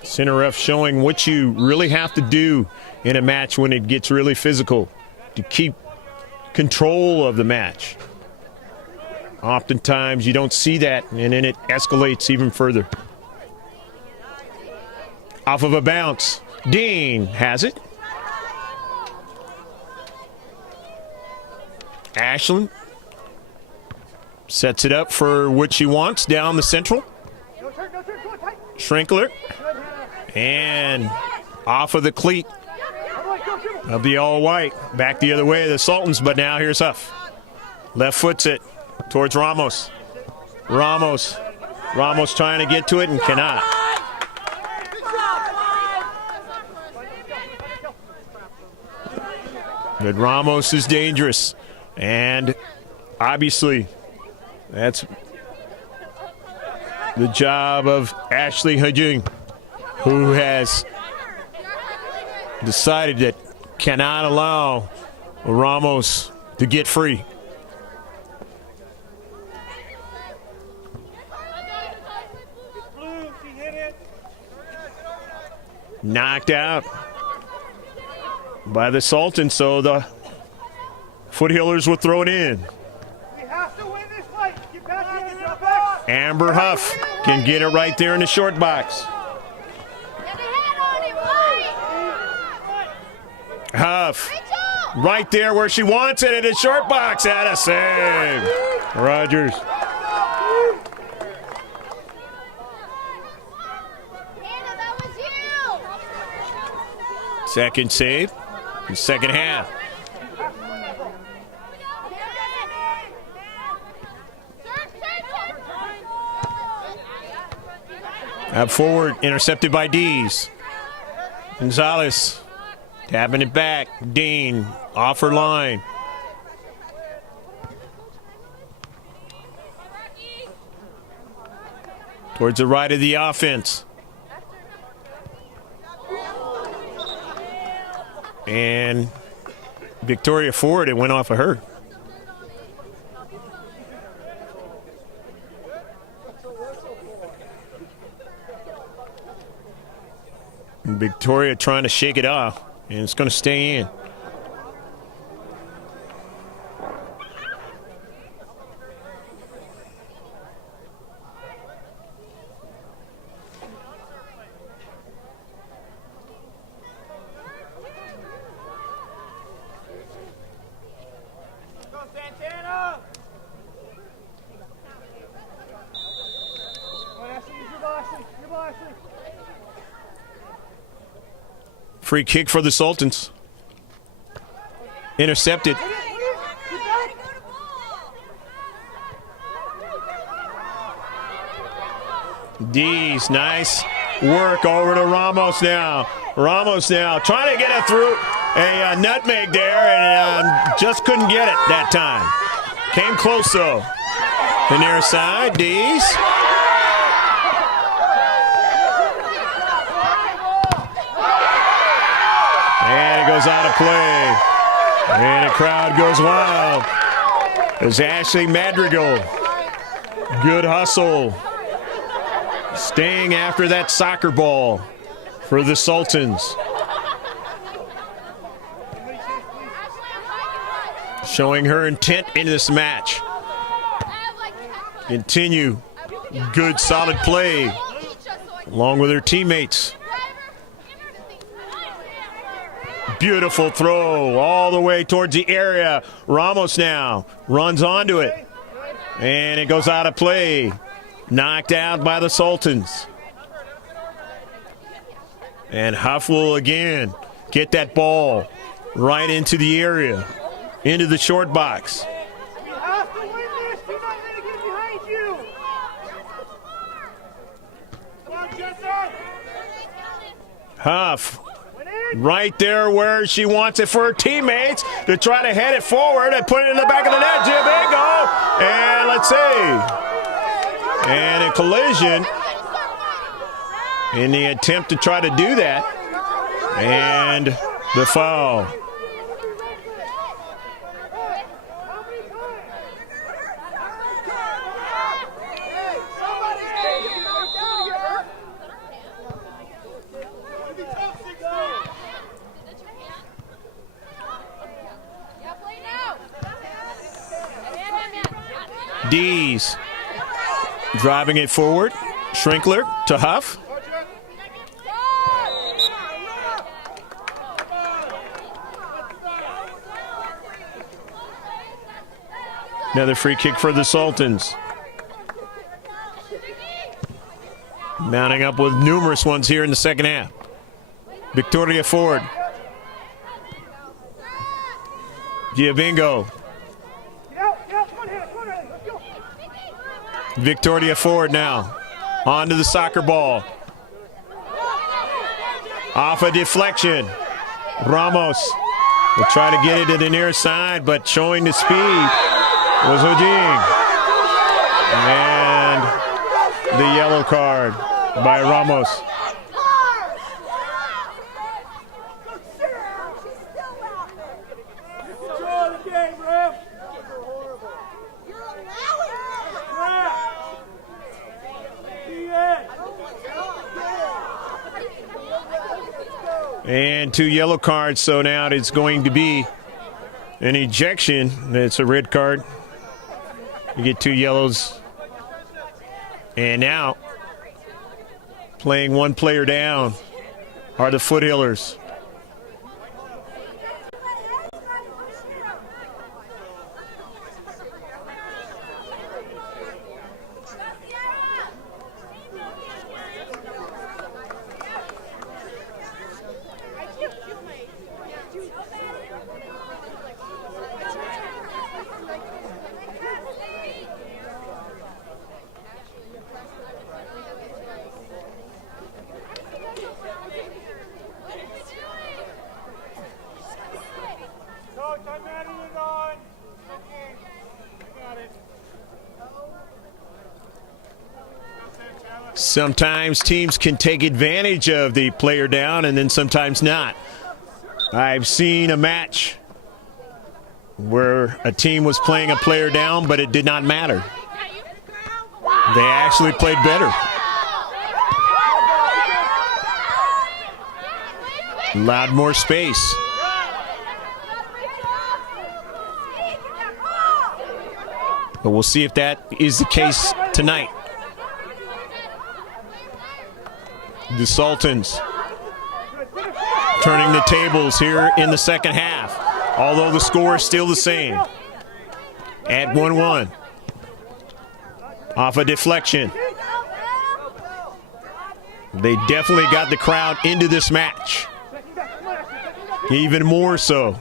Center ref showing what you really have to do in a match when it gets really physical to keep control of the match. Oftentimes you don't see that, and then it escalates even further. Off of a bounce. Dean has it. Ashland sets it up for what she wants down the central. Schrinkler. And off of the cleat of the all-white. Back the other way of the Sultans, but now here's Huff. Left foots it towards Ramos. Ramos trying to get to it and cannot. But Ramos is dangerous. And obviously, that's the job of Ashley Hajing, who has decided that cannot allow Ramos to get free. Knocked out by the Sultans, so the Foothillers will throw it in. Amber Huff can get it right there in the short box. Huff right there where she wants it in the short box. At a save. Rogers. Second save. The second half. Up forward, intercepted by Dees. Gonzalez tapping it back. Dean off her line. Towards the right of the offense. And Victoria Ford, it went off of her. Victoria trying to shake it off, and it's going to stay in. Go Santana! You're bossy. Free kick for the Sultans. Intercepted. Dees, nice work over to Ramos now. Ramos now trying to get it through a nutmeg there, and just couldn't get it that time. Came close though. The near side, Dees. And it goes out of play. And the crowd goes wild. There's Ashley Madrigal. Good hustle. Staying after that soccer ball for the Sultans. Showing her intent in this match. Continue good solid play along with her teammates. Beautiful throw all the way towards the area. Ramos now runs onto it. And it goes out of play. Knocked out by the Sultans. And Huff will again get that ball right into the area, into the short box. You have to win this. Do not let it get behind you. Come on, Jessa. Huff right there where she wants it for her teammates to try to head it forward and put it in the back of the net. Jibego. And let's see. And a collision in the attempt to try to do that. And the foul. Dees driving it forward. Schrinkler to Huff. Another free kick for the Sultans. Mounting up with numerous ones here in the second half. Victoria Ford. Giovingo. Victoria Ford now. On to the soccer ball. Off a deflection. Ramos will try to get it to the near side, but showing the speed was Ojing. And the yellow card by Ramos. And 2 yellow cards, so now it's going to be an ejection. It's a red card. You get 2 yellows. And now, playing 1 player down are the Foothillers. Sometimes teams can take advantage of the player down and then sometimes not. I've seen a match where a team was playing a player down, but it did not matter. They actually played better. Allowed more space. But we'll see if that is the case tonight. The Sultans turning the tables here in the second half, although the score is still the same at 1-1. Off a deflection. They definitely got the crowd into this match, even more so.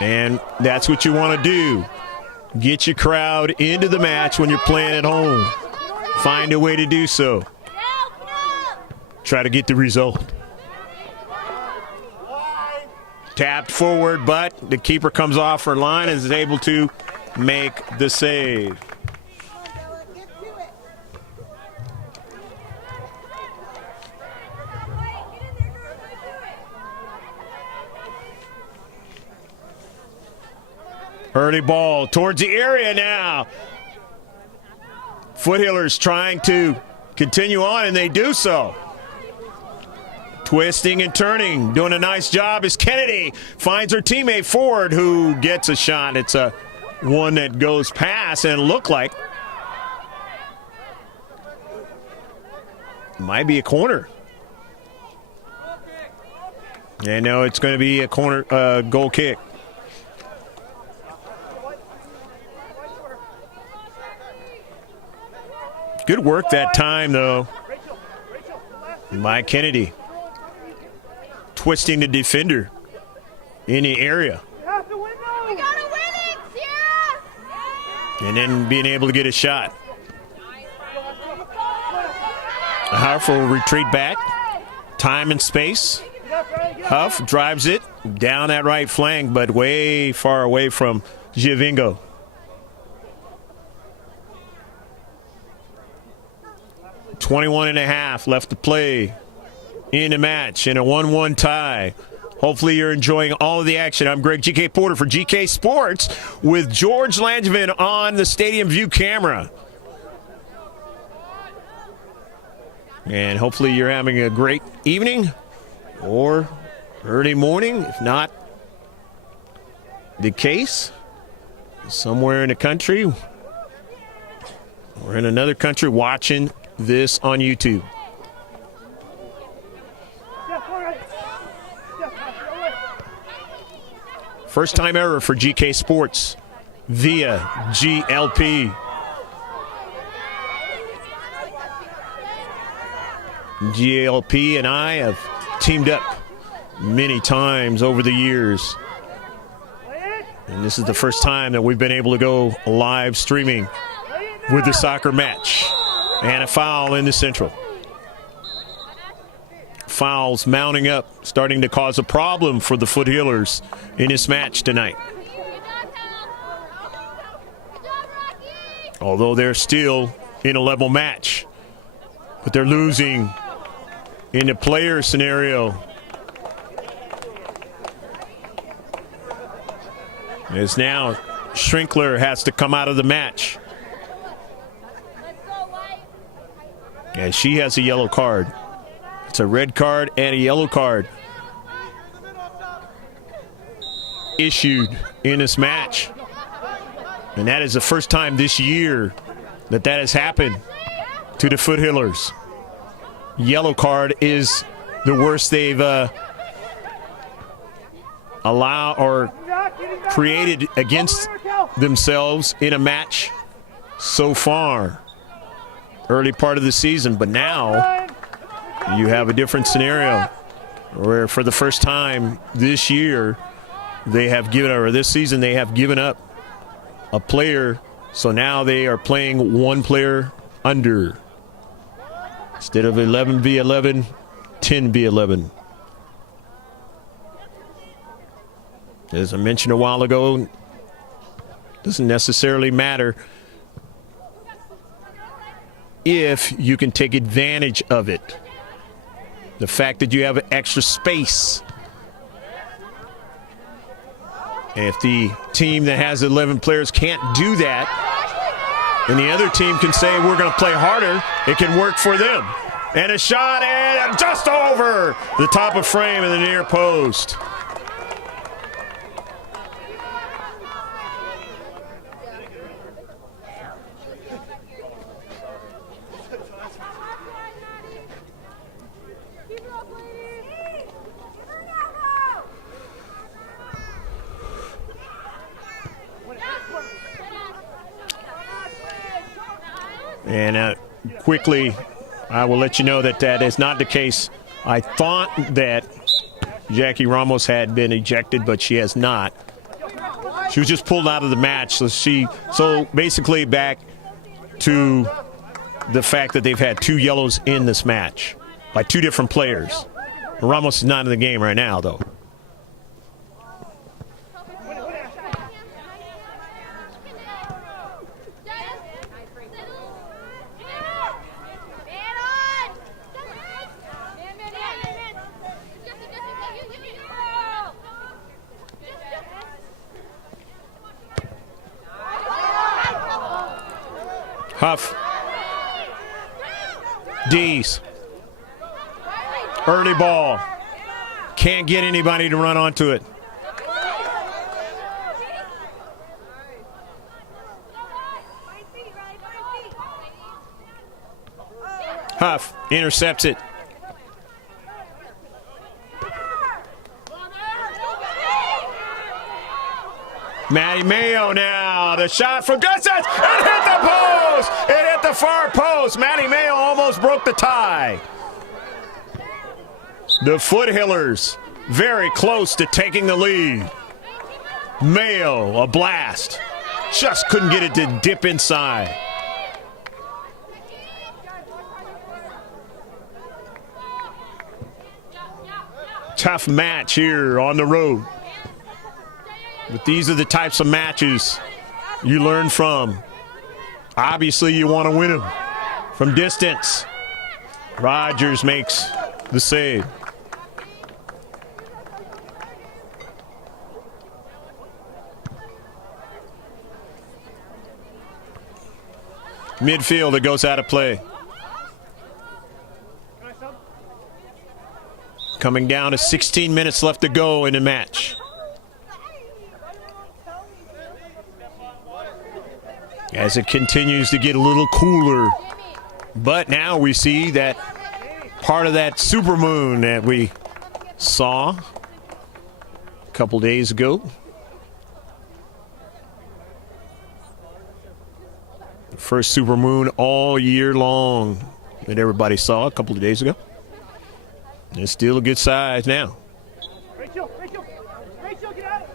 And that's what you want to do. Get your crowd into the match when you're playing at home. Find a way to do so. Try to get the result. Tapped forward, but the keeper comes off her line and is able to make the save. Early ball towards the area now. Foothillers trying to continue on, and they do so. Twisting and turning, doing a nice job as Kennedy finds her teammate Ford, who gets a shot. It's a one that goes past, and it looked like it might be a corner. And no, it's going to be a corner goal kick. Good work that time, though. Mike Kennedy twisting the defender in the area. And then being able to get a shot. Huff will retreat back. Time and space. Huff drives it down that right flank, but way far away from Giovingo. .21.5 left to play in the match in a 1-1 tie. Hopefully you're enjoying all of the action. I'm Greg GK Porter for GK Sports with George Langevin on the Stadium View camera. And hopefully you're having a great evening or early morning. If not the case, somewhere in the country or in another country watching this on YouTube. First time ever for GK Sports via GLP. GLP and I have teamed up many times over the years. And this is the first time that we've been able to go live streaming with the soccer match. And a foul in the Central. Fouls mounting up, starting to cause a problem for the Foothillers in this match tonight. Although they're still in a level match, but they're losing in the player scenario. As now Schrinkler has to come out of the match. And she has a yellow card. It's a red card and a yellow card issued in this match. And that is the first time this year that has happened to the Foothillers. Yellow card is the worst they've allowed or created against themselves in a match so far. Early part of the season, but now you have a different scenario where for the first time this year they have given, or this season they have given up a player, so now they are playing one player under instead of 11v11, 10v11. As I mentioned a while ago, doesn't necessarily matter if you can take advantage of it. The fact that you have extra space. And if the team that has 11 players can't do that, and the other team can say, we're going to play harder, it can work for them. And a shot, and just over the top of frame in the near post. And quickly, I will let you know that that is not the case. I thought that Jackie Ramos had been ejected, but she has not. She was just pulled out of the match. So basically back to the fact that they've had two yellows in this match by two different players. Ramos is not in the game right now, though. Huff. Dees. Early ball. Can't get anybody to run onto it. Huff intercepts it. Maddie Mayo now. The shot from distance. It hit the post. It hit the far post. Maddie Mayo almost broke the tie. The Foothillers very close to taking the lead. Mayo, a blast. Just couldn't get it to dip inside. Tough match here on the road. But these are the types of matches you learn from. Obviously, you want to win them from distance. Rogers makes the save. Midfield, it goes out of play. Coming down to 16 minutes left to go in the match. as it continues to get a little cooler. But now we see that part of that supermoon that we saw a couple days ago. The first supermoon all year long that everybody saw a couple of days ago. It's still a good size now. Rachel, get out!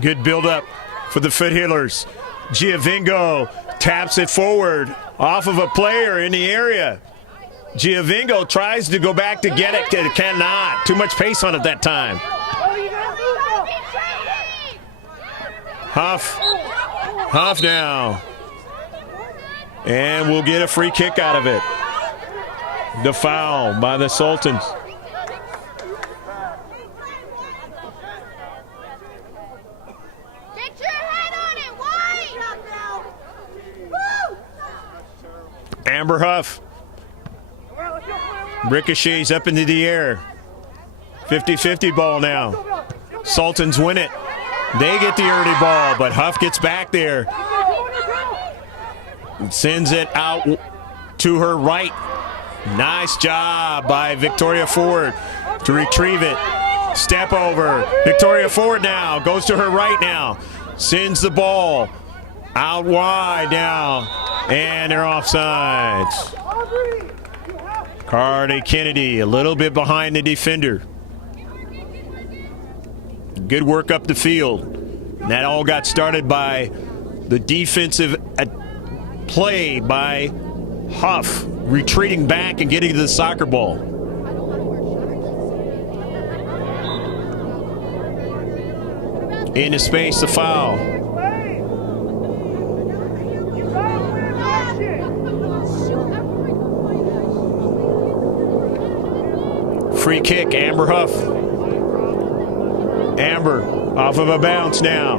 Good build-up for the Foothillers. Giovingo taps it forward off of a player in the area. Giovingo tries to go back to get it. Cannot. Too much pace on it that time. Huff now. And we'll get a free kick out of it. The foul by the Sultans. Get your head on it, White! Amber Huff. Ricochets up into the air. 50-50 ball now. Sultans win it. They get the early ball, but Huff gets back there. And sends it out to her right. Nice job by Victoria Ford to retrieve it. Step over. Victoria Ford now goes to her right now. Sends the ball out wide now. And they're offsides. Cardi Kennedy a little bit behind the defender. Good work up the field. And that all got started by the defensive play by Huff, retreating back and getting to the soccer ball. Into space, the foul. Free kick, Amber Huff. Amber off of a bounce now.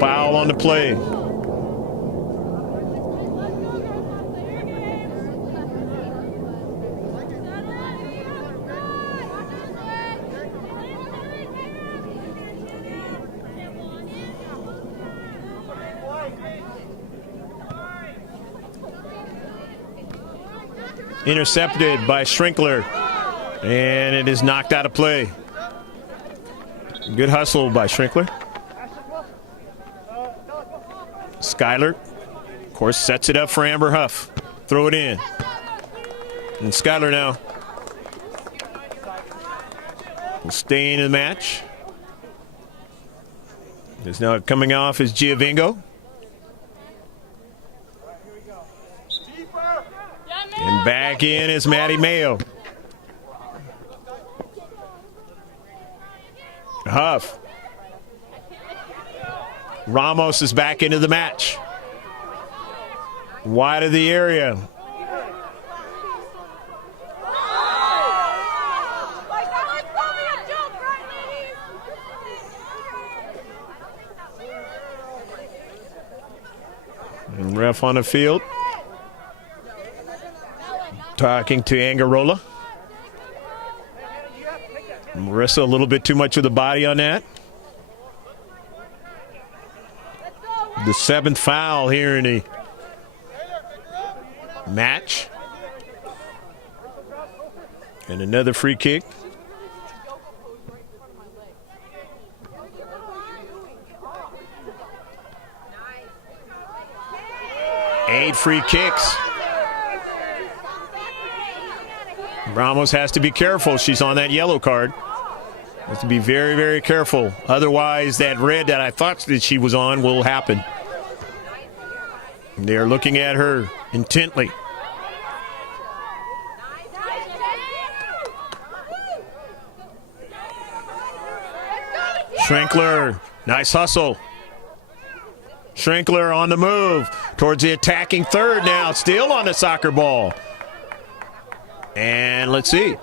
Foul on the play. Intercepted by Schrinkler, and it is knocked out of play. Good hustle by Schrinkler. Skyler, of course, sets it up for Amber Huff. Throw it in. And Skyler now will stay in the match. There's now coming off is Giovingo. And back in is Maddie Mayo. Huff. Ramos is back into the match. Wide of the area. And ref on the field. Talking to Angarola. Marissa, a little bit too much of the body on that. The 7th foul here in the match. And another free kick. Eight free kicks. Ramos has to be careful. She's on that yellow card. Has to be very, very careful. Otherwise, that red that I thought that she was on will happen. They are looking at her intently. Schrinkler, nice hustle. Schrinkler on the move towards the attacking third now. Still on the soccer ball. And let's see.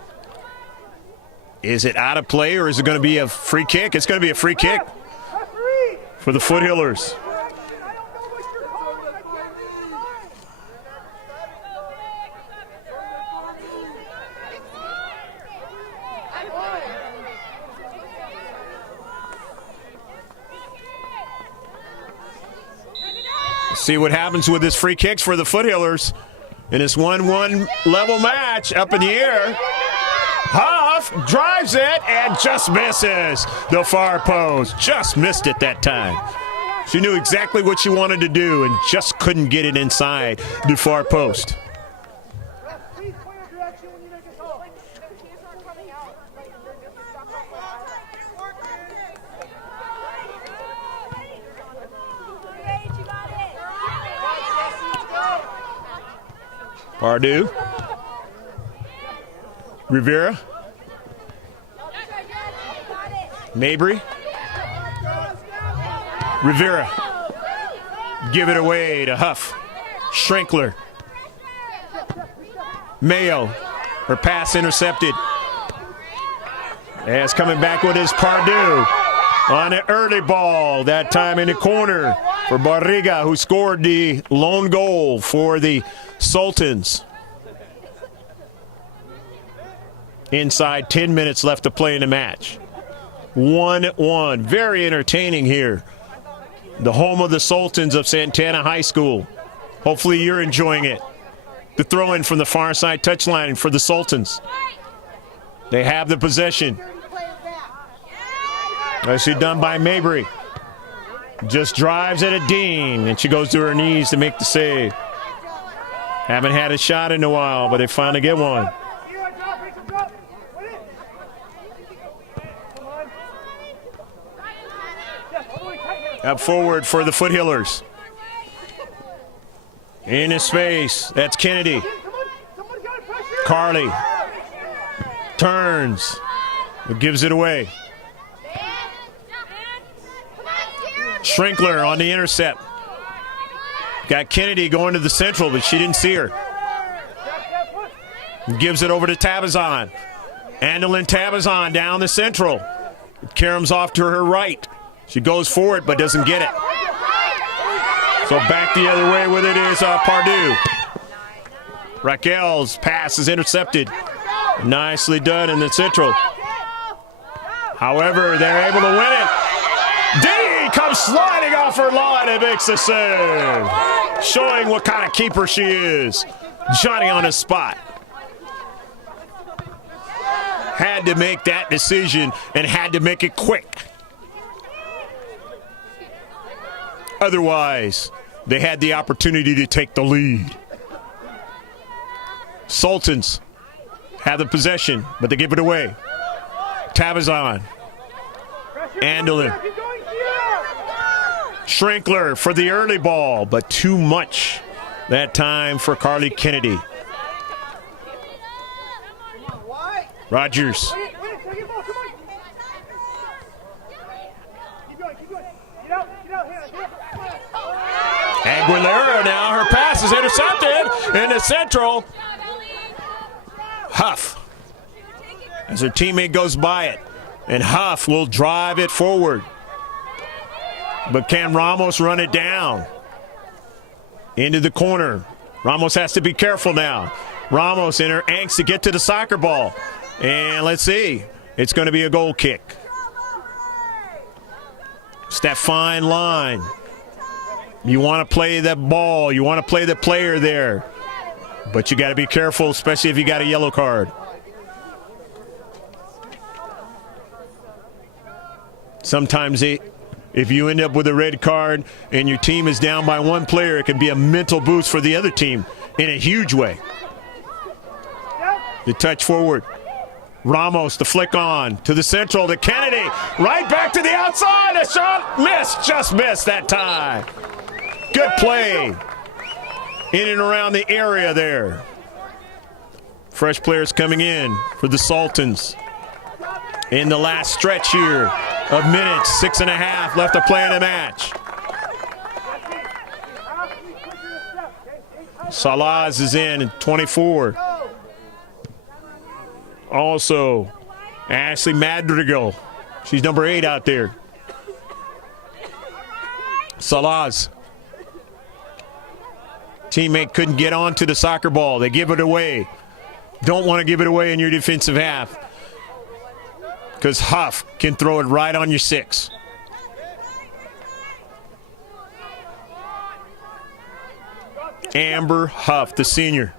Is it out of play or is it going to be a free kick? It's going to be a free kick for the Foothillers. See what happens with this free kicks for the Foothillers in this 1-1 level match. Up in the air. Huff drives it and just misses the far post. Just missed it that time. She knew exactly what she wanted to do and just couldn't get it inside the far post. Pardue. Rivera. Mabry. Rivera. Give it away to Huff. Schrinkler. Mayo. Her pass intercepted. As coming back with his Pardue on an early ball, that time in the corner for Barriga, who scored the lone goal for the Sultans. Inside 10 minutes left to play in the match. 1-1. Very entertaining here. The home of the Sultans of Santana High School. Hopefully you're enjoying it. The throw-in from the far side touchline for the Sultans. They have the possession. Nicely done by Mabry. Just drives at a Dean, and she goes to her knees to make the save. Haven't had a shot in a while, but they finally get one. Up forward for the Foothillers. In his space, that's Kennedy. Carly turns, but gives it away. Schrinkler on the intercept. Got Kennedy going to the central, but she didn't see her. Gives it over to Tabazon. Andelin Tabazon down the central. Karam's off to her right. She goes for it, but doesn't get it. So back the other way with it is Pardue. Raquel's pass is intercepted. Nicely done in the central. However, they're able to win it. D comes sliding off her line and makes the save. Showing what kind of keeper she is. Johnny on his spot. Had to make that decision and had to make it quick. Otherwise, they had the opportunity to take the lead. Sultans have the possession, but they give it away. Tabazon. Andelin. Schrinkler for the early ball, but too much that time for Carly Kennedy. Rogers. Aguilera now, her pass is intercepted in the central. Huff, as her teammate goes by it, and Huff will drive it forward. But can Ramos run it down? Into the corner. Ramos has to be careful now. Ramos in her angst to get to the soccer ball. And let's see, it's going to be a goal kick. It's that fine line. You want to play that ball. You want to play the player there. But you got to be careful, especially if you got a yellow card. Sometimes if you end up with a red card and your team is down by one player, it can be a mental boost for the other team in a huge way. The touch forward. Ramos, the flick on to the central to Kennedy. Right back to the outside. A shot missed. Just missed that time. Good play in and around the area there. Fresh players coming in for the Sultans in the last stretch here of minutes. 6.5 left to play in the match. Salaz is in 24. Also, Ashley Madrigal. She's number 8 out there. Salaz. Teammate couldn't get onto the soccer ball. They give it away. Don't want to give it away in your defensive half, because Huff can throw it right on your 6. Amber Huff, the senior.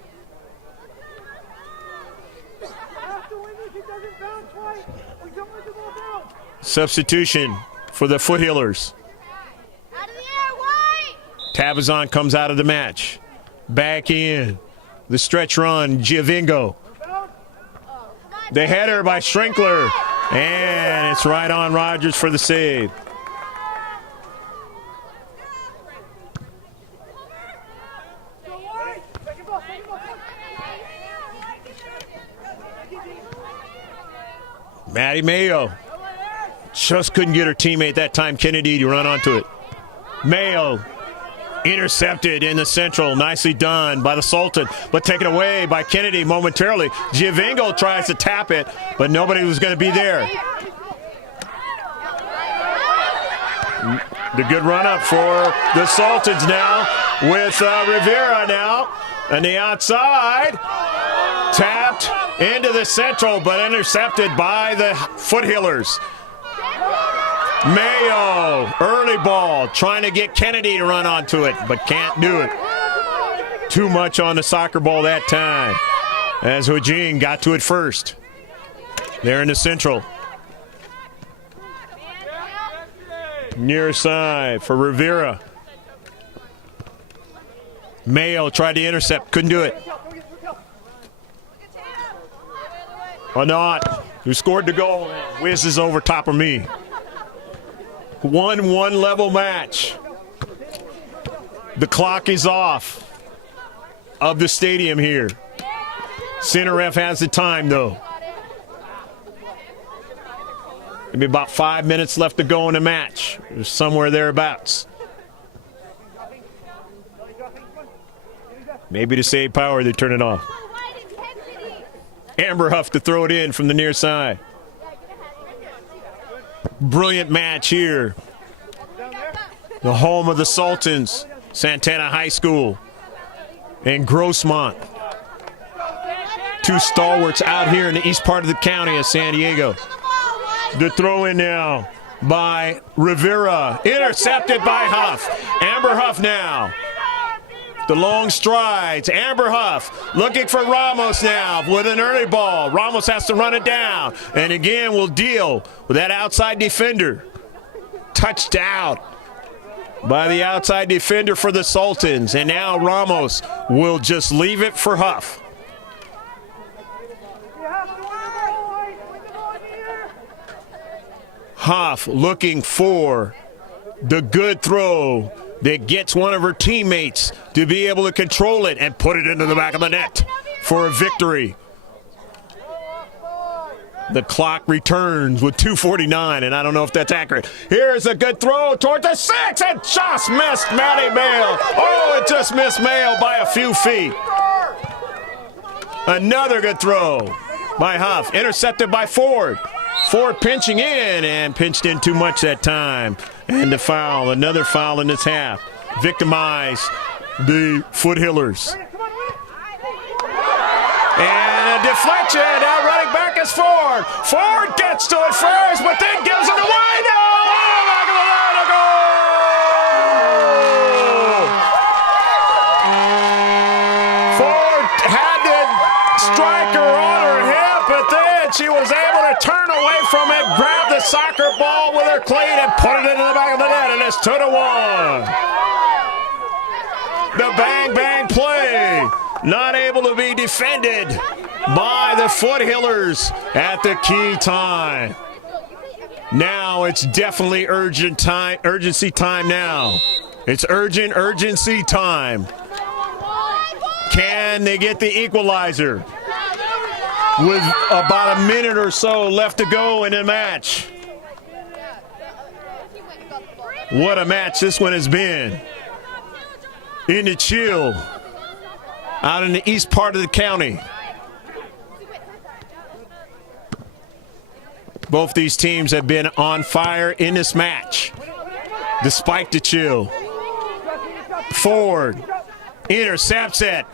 Substitution for the Foothillers. Out of the air, White! Tabazon comes out of the match. Back in. The stretch run, Giovingo. The header by Strinkler. And it's right on Rogers for the save. Maddie Mayo just couldn't get her teammate that time, Kennedy, to run onto it. Mayo intercepted in the central. Nicely done by the Sultan, but taken away by Kennedy momentarily. Giovingo tries to tap it, but nobody was going to be there. The good run-up for the Sultans now with Rivera now on the outside. Tapped into the central, but intercepted by the Foothillers. Mayo, early ball, trying to get Kennedy to run onto it, but can't do it. Too much on the soccer ball that time, as Eugene got to it first. There in the central. Near side for Rivera. Mayo tried to intercept, couldn't do it. Or not. Who scored the goal? Whizzes over top of me. 1-1 level match. The clock is off of the stadium here. Center ref has the time though. Maybe about 5 minutes left to go in the match. Somewhere thereabouts. Maybe to save power, they turn it off. Amber Huff to throw it in from the near side. Brilliant match here. The home of the Sultans, Santana High School, and Grossmont. Two stalwarts out here in the east part of the county of San Diego. The throw in now by Rivera, intercepted by Huff. Amber Huff now. The long strides. Amber Huff looking for Ramos now with an early ball. Ramos has to run it down. And again, will deal with that outside defender. Touched out by the outside defender for the Sultans. And now Ramos will just leave it for Huff. Huff looking for the good throw that gets one of her teammates to be able to control it and put it into the back of the net for a victory. The clock returns with 2:49, and I don't know if that's accurate. Here's a good throw towards the 6, and just missed Maddie Mayo. Oh, it just missed Mayo by a few feet. Another good throw by Huff, intercepted by Ford. Ford pinching in, and pinched in too much that time. And the foul, another foul in this half. Victimize the Foothillers. And a deflection, now running back is Ford. Ford gets to it first, but then gives it away. No! Back of the line, a goal! Ford had the striker on her hip, but then she was able to turn away from it, grab the soccer ball with her cleat, and put it into the back of the net, and it's 2-1. The bang-bang play, not able to be defended by the Foothillers at the key time. Now it's definitely urgency time now. It's urgency time. Can they get the equalizer with about a minute or so left to go in the match? What a match this one has been. In the chill, out in the east part of the county. Both these teams have been on fire in this match, despite the chill. Ford intercepts it,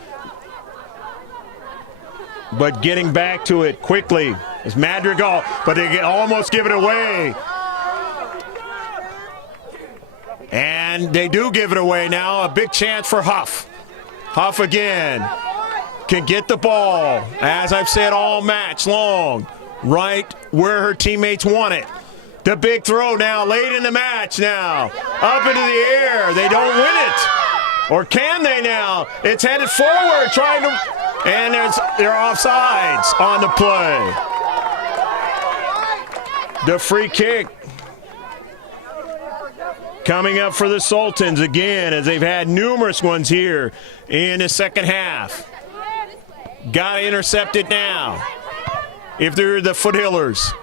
but getting back to it quickly is Madrigal, but they almost give it away. And they do give it away now. A big chance for Huff. Huff again. Can get the ball, as I've said all match long, right where her teammates want it. The big throw now, late in the match now. Up into the air. They don't win it. Or can they now? It's headed forward, trying to, and they're offsides on the play. The free kick coming up for the Sultans again, as they've had numerous ones here in the second half. Got to intercept it now. If they're the Foothillers,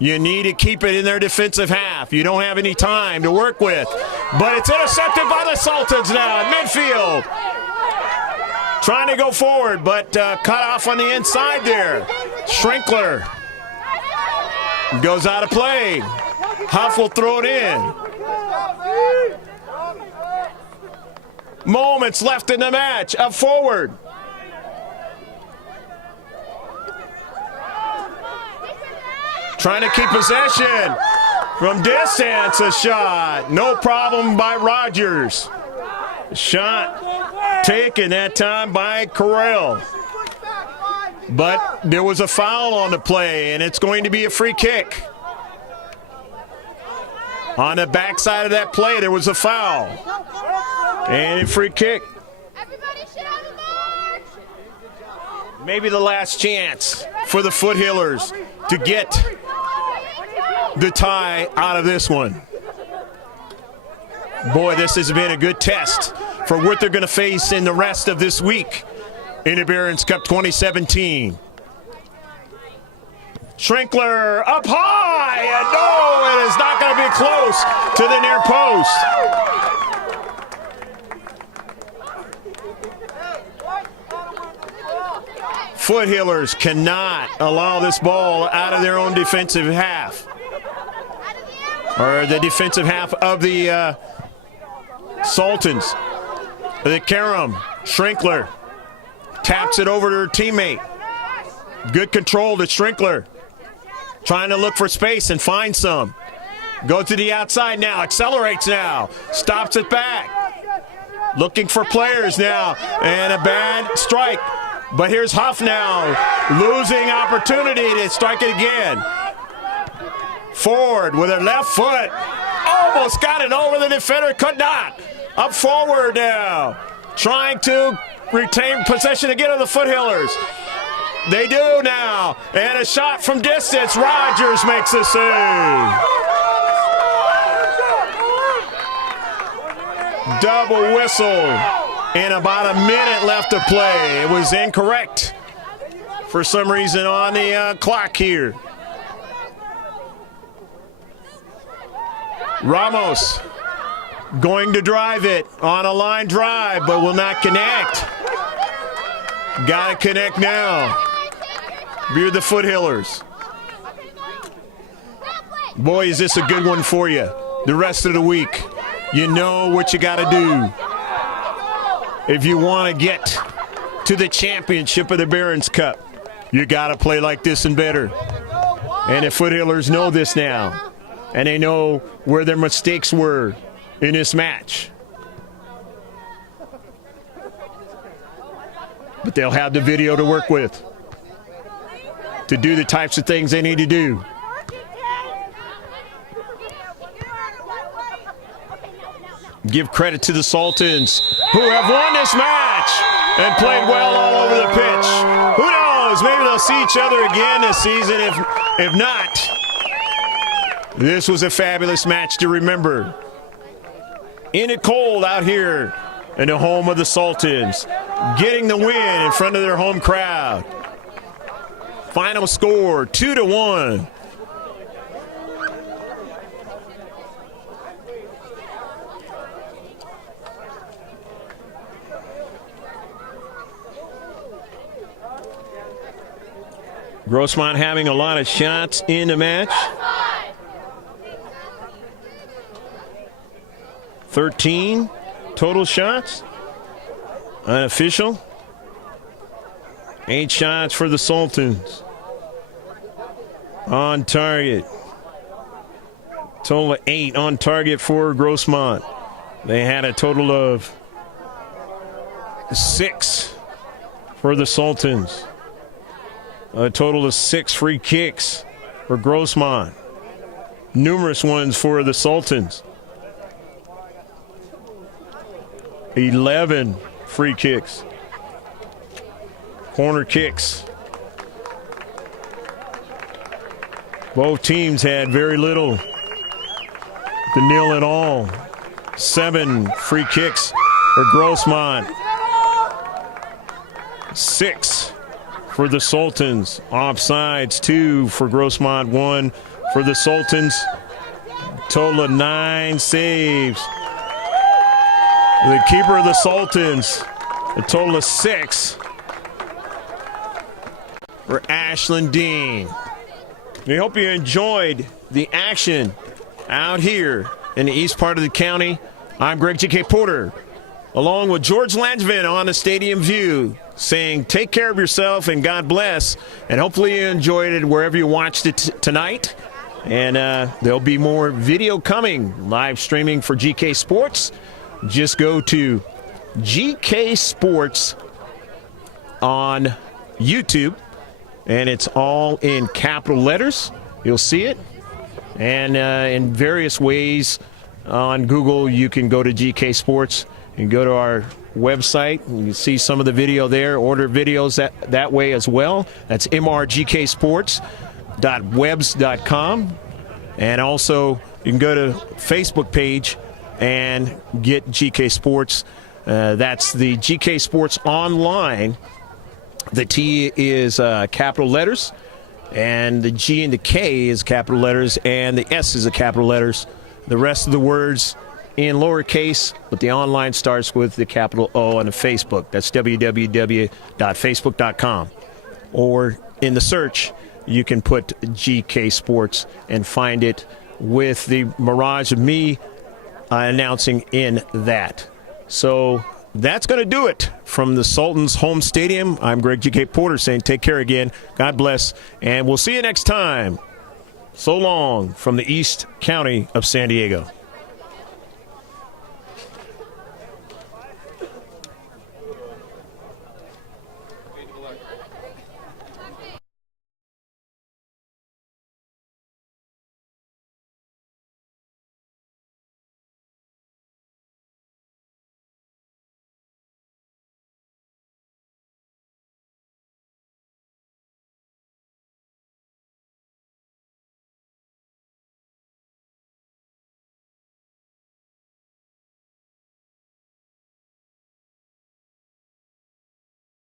you need to keep it in their defensive half. You don't have any time to work with. But it's intercepted by the Sultans now at midfield. Trying to go forward, but cut off on the inside there. Schrinkler goes out of play. Huff will throw it in. Moments left in the match. Up forward. Trying to keep possession. From distance, a shot. No problem by Rogers. Shot taken that time by Carell. But there was a foul on the play, and it's going to be a free kick. On the backside of that play, there was a foul. And a free kick. Everybody sit on the march. Maybe the last chance for the Foothillers to get the tie out of this one. Boy, this has been a good test for what they're going to face in the rest of this week in the Barron's Cup 2017. Schrinkler up high, and no, it is not going to be close to the near post. Foothillers cannot allow this ball out of their own defensive half, or the defensive half of the Sultans. The Karam, Schrinkler taps it over to her teammate. Good control to Schrinkler. Trying to look for space and find some. Goes to the outside now, accelerates now, stops it back. Looking for players now, and a bad strike. But here's Huff now, losing opportunity to strike it again. Forward with her left foot. Almost got it over the defender, could not. Up forward now, trying to retain possession again of the Foothillers. They do now, and a shot from distance. Rogers makes the save. Double whistle, and about a minute left to play. It was incorrect for some reason on the clock here. Ramos going to drive it on a line drive, but will not connect. Got to connect now. You're the Foothillers. Boy, is this a good one for you. The rest of the week, you know what you got to do if you want to get to the championship of the Barron's Cup. You got to play like this and better. And the Foothillers know this now, and they know where their mistakes were in this match. But they'll have the video to work with to do the types of things they need to do. Give credit to the Sultans, who have won this match and played well all over the pitch. Who knows? Maybe they'll see each other again this season. If not, this was a fabulous match to remember. In it cold out here in the home of the Sultans, getting the win in front of their home crowd. Final score, 2-1. Grossmont having a lot of shots in the match. 13 total shots. Unofficial. 8 shots for the Sultans. On target. Total of 8 on target for Grossmont. They had a total of 6 for the Sultans. A total of 6 free kicks for Grossmont. Numerous ones for the Sultans. 11 free kicks. Corner kicks. Both teams had very little to nil at all. 7 free kicks for Grossmont. 6 for the Sultans. Offsides 2 for Grossmont, 1 for the Sultans. Total of 9 saves. The keeper of the Sultans, a total of 6 for Ashlyn Dean. We hope you enjoyed the action out here in the east part of the county. I'm Greg G.K. Porter, along with George Langevin on the Stadium View, saying take care of yourself and God bless. And hopefully you enjoyed it wherever you watched it tonight. And there'll be more video coming, live streaming for GK Sports. Just go to GK Sports on YouTube, and it's all in capital letters. You'll see it. And in various ways on Google, you can go to GK Sports and go to our website. You can see some of the video there. Order videos that way as well. That's mrgksports.webs.com. And also, you can go to Facebook page and get GK Sports. That's the GK Sports Online. The T is capital letters, and the G and the K is capital letters, and the S is a capital letters. The rest of the words in lowercase, but the online starts with the capital O on the Facebook. That's www.facebook.com. Or in the search, you can put GK Sports and find it with the mirage of me announcing in that. So that's going to do it from the Sultans' home stadium. I'm Greg G.K. Porter saying take care again. God bless. And we'll see you next time. So long from the East County of San Diego.